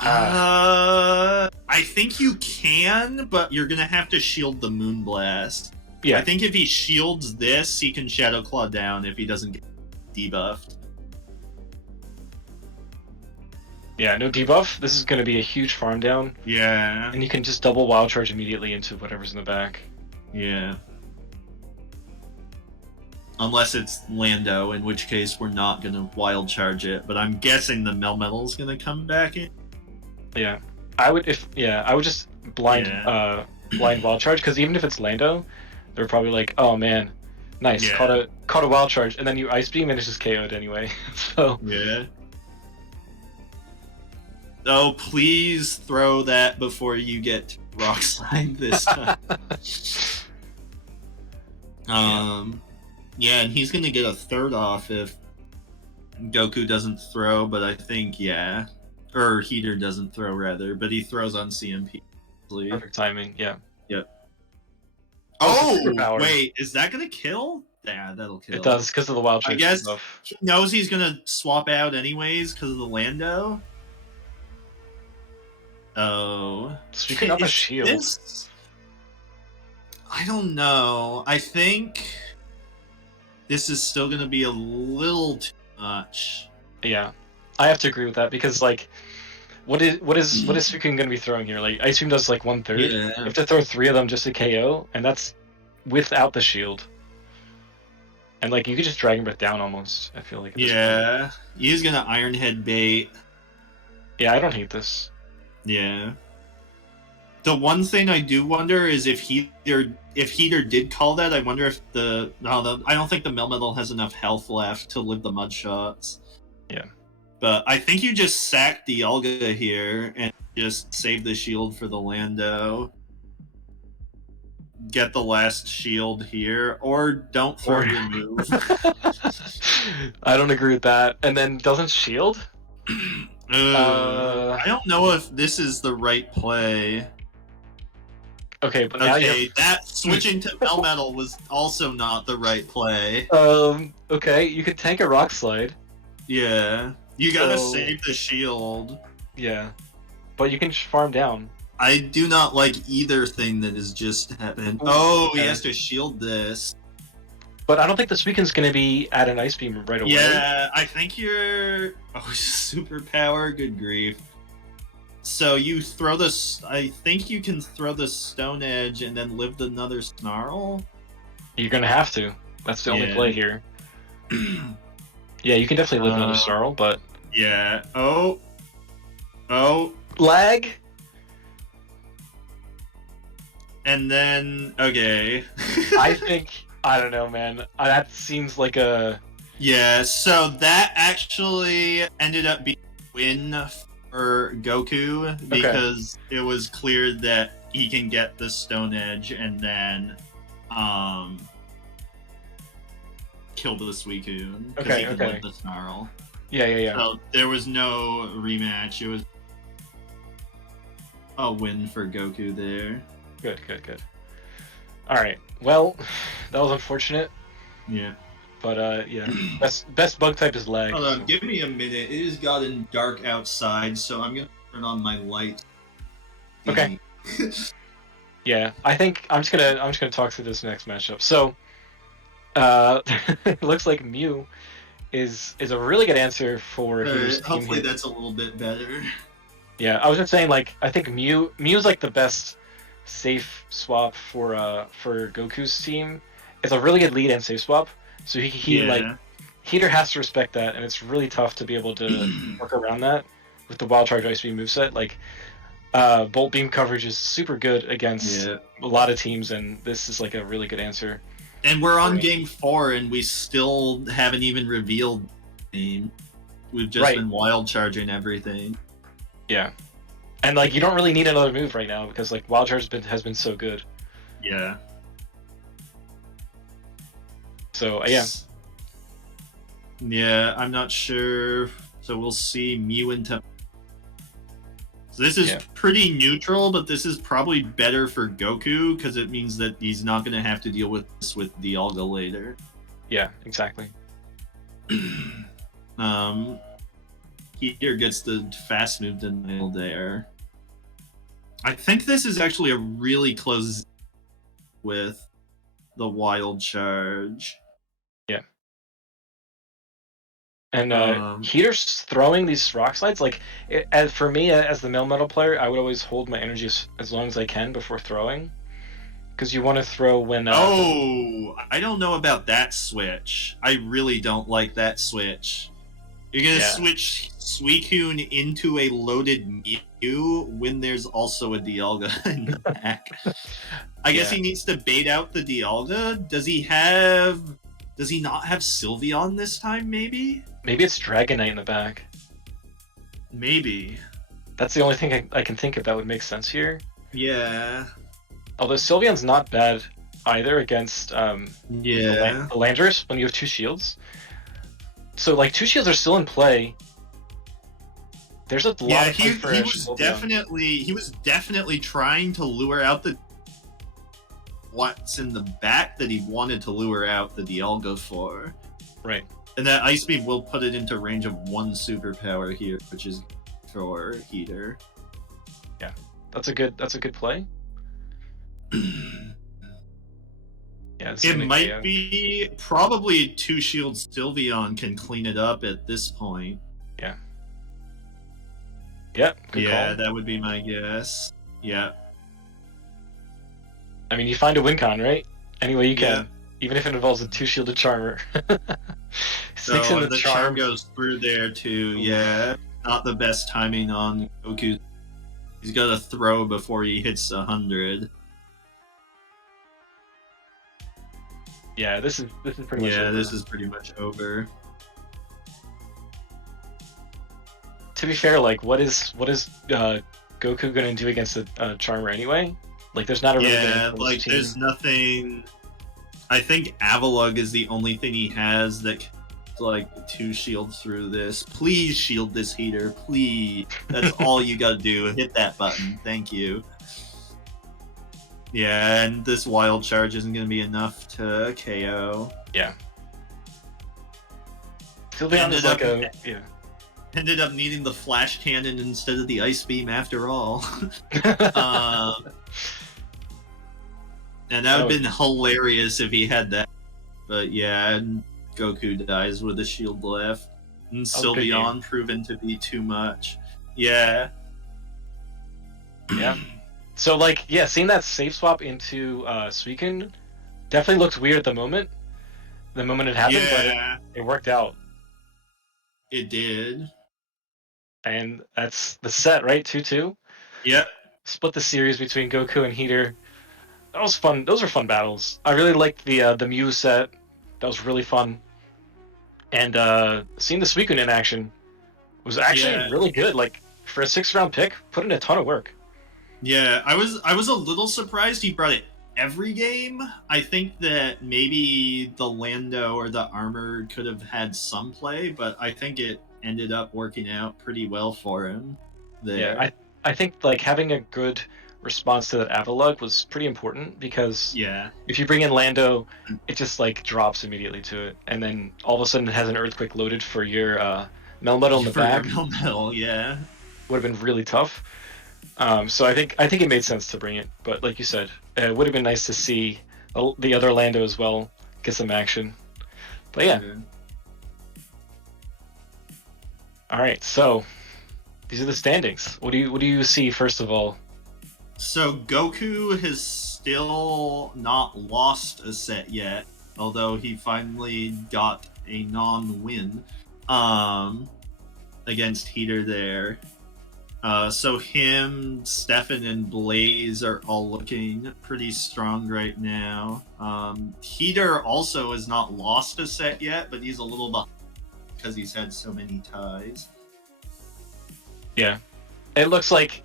I think you can, but you're gonna have to shield the Moonblast. Yeah. I think if he shields this, he can Shadow Claw down if he doesn't get debuffed. Yeah, no debuff. This is going to be a huge farm down. Yeah. And you can just double Wild Charge immediately into whatever's in the back. Yeah. Unless it's Lando, in which case we're not going to Wild Charge it. But I'm guessing the Melmetal's going to come back in. Yeah. I would just blind Wild Charge, because even if it's Lando, they're probably like, oh man, nice, caught a Wild Charge, and then you Ice Beam and it's just KO'd anyway. So yeah. Oh, please throw that before you get Rock Slide this time. Yeah, and he's gonna get a third off if Goku doesn't throw, but I think or Heater doesn't throw rather, but he throws on CMP. Perfect timing, yeah. Yep. Oh, wait, is that gonna kill? Yeah, that'll kill. It does because of the Wild Charge. I guess he knows he's gonna swap out anyways because of the Lando. Oh. Speaking of a shield. I don't know. I think this is still going to be a little too much. Yeah. I have to agree with that because, like, what is Suicune going to be throwing here? Like, Ice Beam does, like, 1/3. Yeah. You have to throw 3 of them just to KO, and that's without the shield. And, like, you could just Dragon Breath down almost, I feel like. Yeah. He's going to Iron Head bait. Yeah, I don't hate this. Yeah. The one thing I do wonder is if Heater did call that, I wonder if I don't think the Melmetal has enough health left to live the mud shots. Yeah. But I think you just sack Dialga here and just save the shield for the Lando. Get the last shield here, or don't throw your move. I don't agree with that. And then doesn't shield? I don't know if this is the right play. Okay, but now you Okay, that switching to Melmetal was also not the right play. have... okay, you can tank a Rock Slide. Yeah. You gotta So- save the shield. Yeah. But you can farm down. I do not like either thing that has just happened. Ooh, Oh, he okay. has to shield this. But I don't think this weekend's gonna be at an Ice Beam right away. Yeah, I think you're... Oh, superpower? Good grief. So you throw this... I think you can throw the Stone Edge and then live another Snarl? You're gonna have to. That's the only Yeah. play here. Yeah, you can definitely live another Snarl, but... Yeah. Oh. Oh. Lag? And then... Okay. I think... I don't know, man. That seems like a... Yeah, so that actually ended up being a win for Goku because it was clear that he can get the Stone Edge and then kill the Suicune. Okay, he can okay. live the Snarl. Yeah. So there was no rematch. It was a win for Goku there. Good. Alright, well, that was unfortunate, Yeah. but yeah. Best bug type is lag. Hold on, so- give me a minute. It has gotten dark outside, so I'm gonna turn on my light. Okay. Yeah, I think I'm just gonna talk through this next matchup. So, it looks like Mew is a really good answer for his team hopefully here. that's a little bit better. Yeah, I was just saying, like, I think Mew's like the best safe swap for Goku's team. It's a really good lead and safe swap. So he Yeah. like Heater has to respect that, and it's really tough to be able to work around that with the Wild Charge Ice Beam moveset. Like, Bolt Beam coverage is super good against Yeah. a lot of teams, and this is like a really good answer. And we're on Right. game 4, and we still haven't even revealed the game. We've just Right. been wild charging everything. Yeah, and like you don't really need another move right now because like Wild Charge has been so good. Yeah. So yeah. Yeah, I'm not sure. So we'll see Mew into. So this is Yeah. pretty neutral, but this is probably better for Goku because it means that he's not going to have to deal with this with Dialga later. Yeah, exactly. Heater gets the fast move denial there. I think this is actually a really close with the Wild Charge. And Heater's throwing these rock slides. Like, as for me, as the Melmetal player, I would always hold my energy as long as I can before throwing, because you want to throw when. Oh, I don't know about that switch. I really don't like that switch. You're gonna Yeah. switch Suicune into a loaded Mew when there's also a Dialga in the back. I guess Yeah. he needs to bait out the Dialga. Does he not have Sylveon this time? Maybe. Maybe it's Dragonite in the back. Maybe. That's the only thing I can think of that would make sense here. Yeah. Although Sylveon's not bad either against Yeah. the Landorus when you have two shields. So like two shields are still in play. There's a lot Yeah, of play for he Sylveon. was definitely trying to lure out the what's in the back that he wanted to lure out the Dialga for. Right. And that Ice Beam will put it into range of one superpower here, which is for Heater. That's a good play. Yeah, it's It gonna might be probably two shield Sylveon can clean it up at this point. Yeah, good Yeah, call. that would be my guess. Yeah. I mean, you find a win con, right? Any way you can, Yeah. even if it involves a two-shielded Charmer. So Sneaks in the the charm charm. goes through there too. Yeah, not the best timing on Goku. He's got to throw before he hits 100. Yeah, this is pretty much. Yeah, over. this is pretty much over. To be fair, like, what is Goku gonna do against a Charmer anyway? Like, there's not a really good Yeah, influence like team. there's nothing. I think Avalug is the only thing he has that can, like two shield through this. Please shield this Heater, please. That's all you gotta do. Hit that button. Thank you. Yeah, and this wild charge isn't going to be enough to KO. Yeah. Sylveon is like a yeah. Ended up needing the flash cannon instead of the ice beam after all. And that would have been hilarious if he had that. But yeah, Goku dies with a shield left. And Sylveon proven to be too much. Yeah. Yeah. So, like, yeah, seeing that safe swap into Suicune definitely looked weird at the moment it happened, but it worked out. It did. And that's the set, right? 2-2? Yep. Split the series between Goku and Heater. That was fun. Those were fun battles. I really liked the Mew set. That was really fun. And seeing the Suicune in action was actually really good. Like, for a 6th-round pick, put in a ton of work. Yeah, I was a little surprised he brought it every game. I think that maybe the Lando or the Armor could have had some play, but I think it ended up working out pretty well for him there. Yeah, I think like having a good response to that Avalugg was pretty important because if you bring in Lando, it just like drops immediately to it, and then all of a sudden it has an Earthquake loaded for your Melmetal in the back. Melmetal, yeah, would have been really tough. So I think it made sense to bring it, but like you said, it would have been nice to see the other Lando as well get some action. But yeah. All right, so these are the standings. What do you see first of all? So Goku has still not lost a set yet, although he finally got a non-win against Heater there. So him, Stefan, and Blaze are all looking pretty strong right now. Heater also has not lost a set yet, but he's a little behind because he's had so many ties. Yeah, it looks like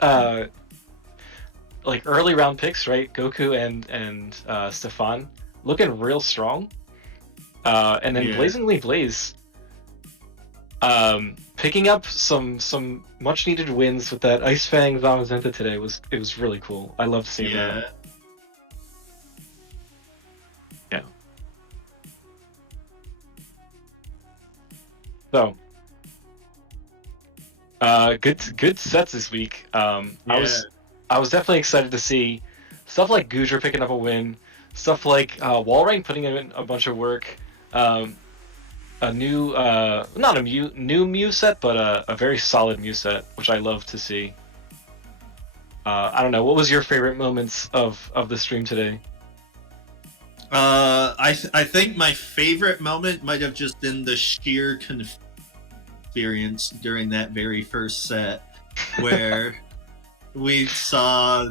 early round picks, right? Goku and Stefan looking real strong, and then Blazingly Blaze picking up some much needed wins with that Ice Fang Zamazenta today was really cool. I love seeing that. Yeah. So good sets this week. I was definitely excited to see stuff like Goodra picking up a win, stuff like Walrein putting in a bunch of work. A new, not a new Mew set, but a very solid Mew set, which I love to see. I don't know, what was your favorite moments of the stream today? I think my favorite moment might have just been the sheer experience during that very first set, where we saw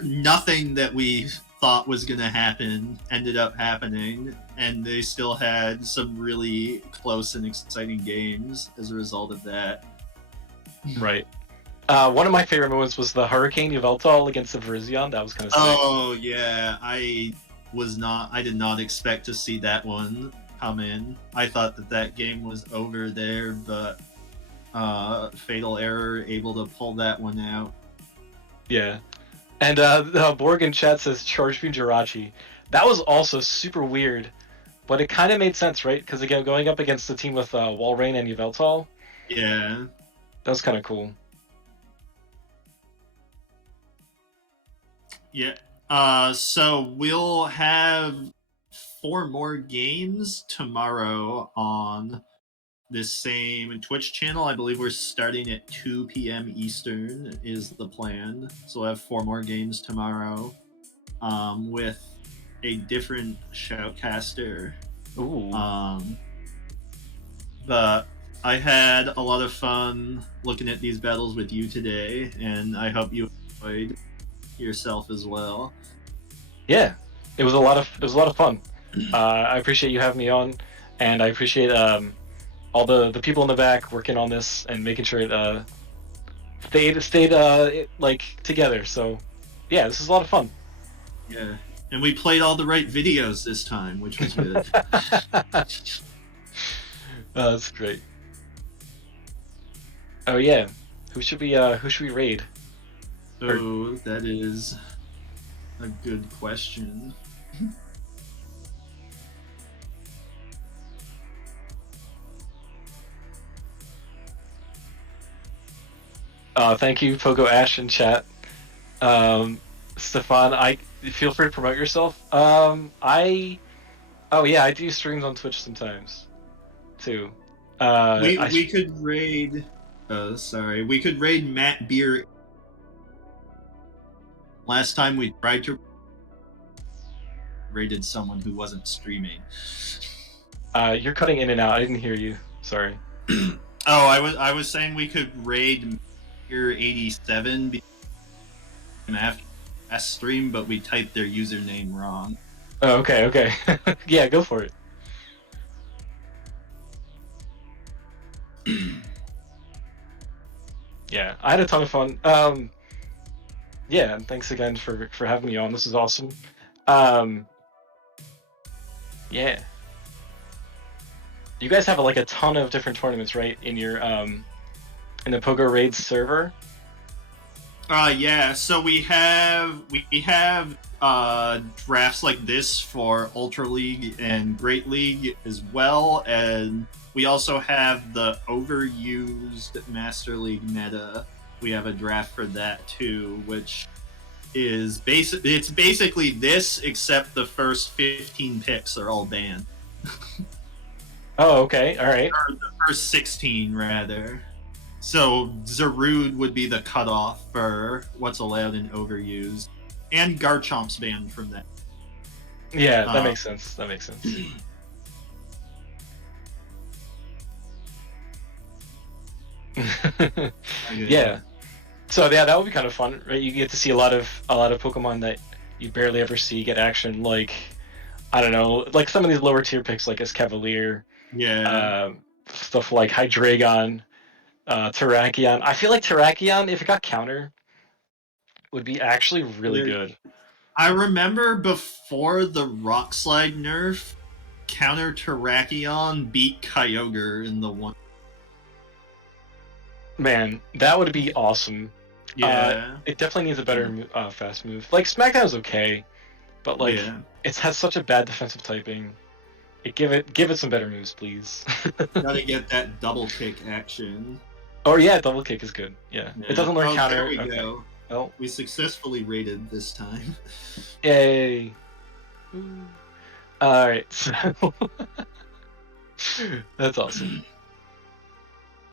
nothing that we thought was going to happen ended up happening, and they still had some really close and exciting games as a result of that. Right. One of my favorite moments was the Hurricane Yveltal against the Virizion. That was kind of sick. Oh yeah, I did not expect to see that one come in. I thought that game was over there, but Fatal Error able to pull that one out. Yeah. And the Borg in chat says Charge Beam Jirachi. That was also super weird, but it kind of made sense, right? Because again, going up against the team with Walrein and Yveltal. Yeah. That was kind of cool. Yeah. So we'll have 4 more games tomorrow on this same Twitch channel. I believe we're starting at 2 p.m. Eastern is the plan. So we'll have 4 more games tomorrow with a different shoutcaster. Ooh. But I had a lot of fun looking at these battles with you today, and I hope you enjoyed yourself as well. Yeah, it was a lot of fun. I appreciate you having me on, and I appreciate all the people in the back working on this and making sure it stayed like together. So yeah, this is a lot of fun. Yeah, and we played all the right videos this time, which was good. That's great. Oh yeah, who should we raid? So that is a good question. Thank you, Pogo Ash in chat. Stefan, I feel free to promote yourself. Oh yeah, I do streams on Twitch sometimes too. We could raid. Sorry, we could raid Matt Beer. Last time we tried to raided someone who wasn't streaming. You're cutting in and out. I didn't hear you. Sorry. Oh, I was saying we could raid Beer 87 after last stream, but we typed their username wrong. Oh, okay. Yeah, go for it. Yeah, I had a ton of fun. Yeah, and thanks again for having me on. This is awesome. Yeah. You guys have like a ton of different tournaments, right? In your in the PoGoRaids server. Yeah. So we have drafts like this for Ultra League and Great League as well, and we also have the overused Master League meta. We have a draft for that too, which is it's basically this, except the first 15 picks are all banned. Oh, okay, all right. Or the first 16 rather. So Zarude would be the cutoff for what's allowed and overused, and Garchomp's banned from that. Yeah, that makes sense. That makes sense. Yeah. So yeah, that would be kind of fun, right? You get to see a lot of Pokemon that you barely ever see get action, like I don't know, like some of these lower tier picks, like Escavalier, Yeah. stuff like Hydreigon, Terrakion. I feel like Terrakion, if it got counter, would be actually really good. I remember before the Rock Slide nerf, counter Terrakion beat Kyogre in the one. Man, that would be awesome. Yeah. It definitely needs a better fast move. Like Smackdown's okay, but like it has such a bad defensive typing. Give it some better moves, please. Gotta get that double kick action. Oh yeah, double kick is good. Yeah. It doesn't learn counter. There we go. Oh. We successfully raided this time. Yay. Alright, so that's awesome.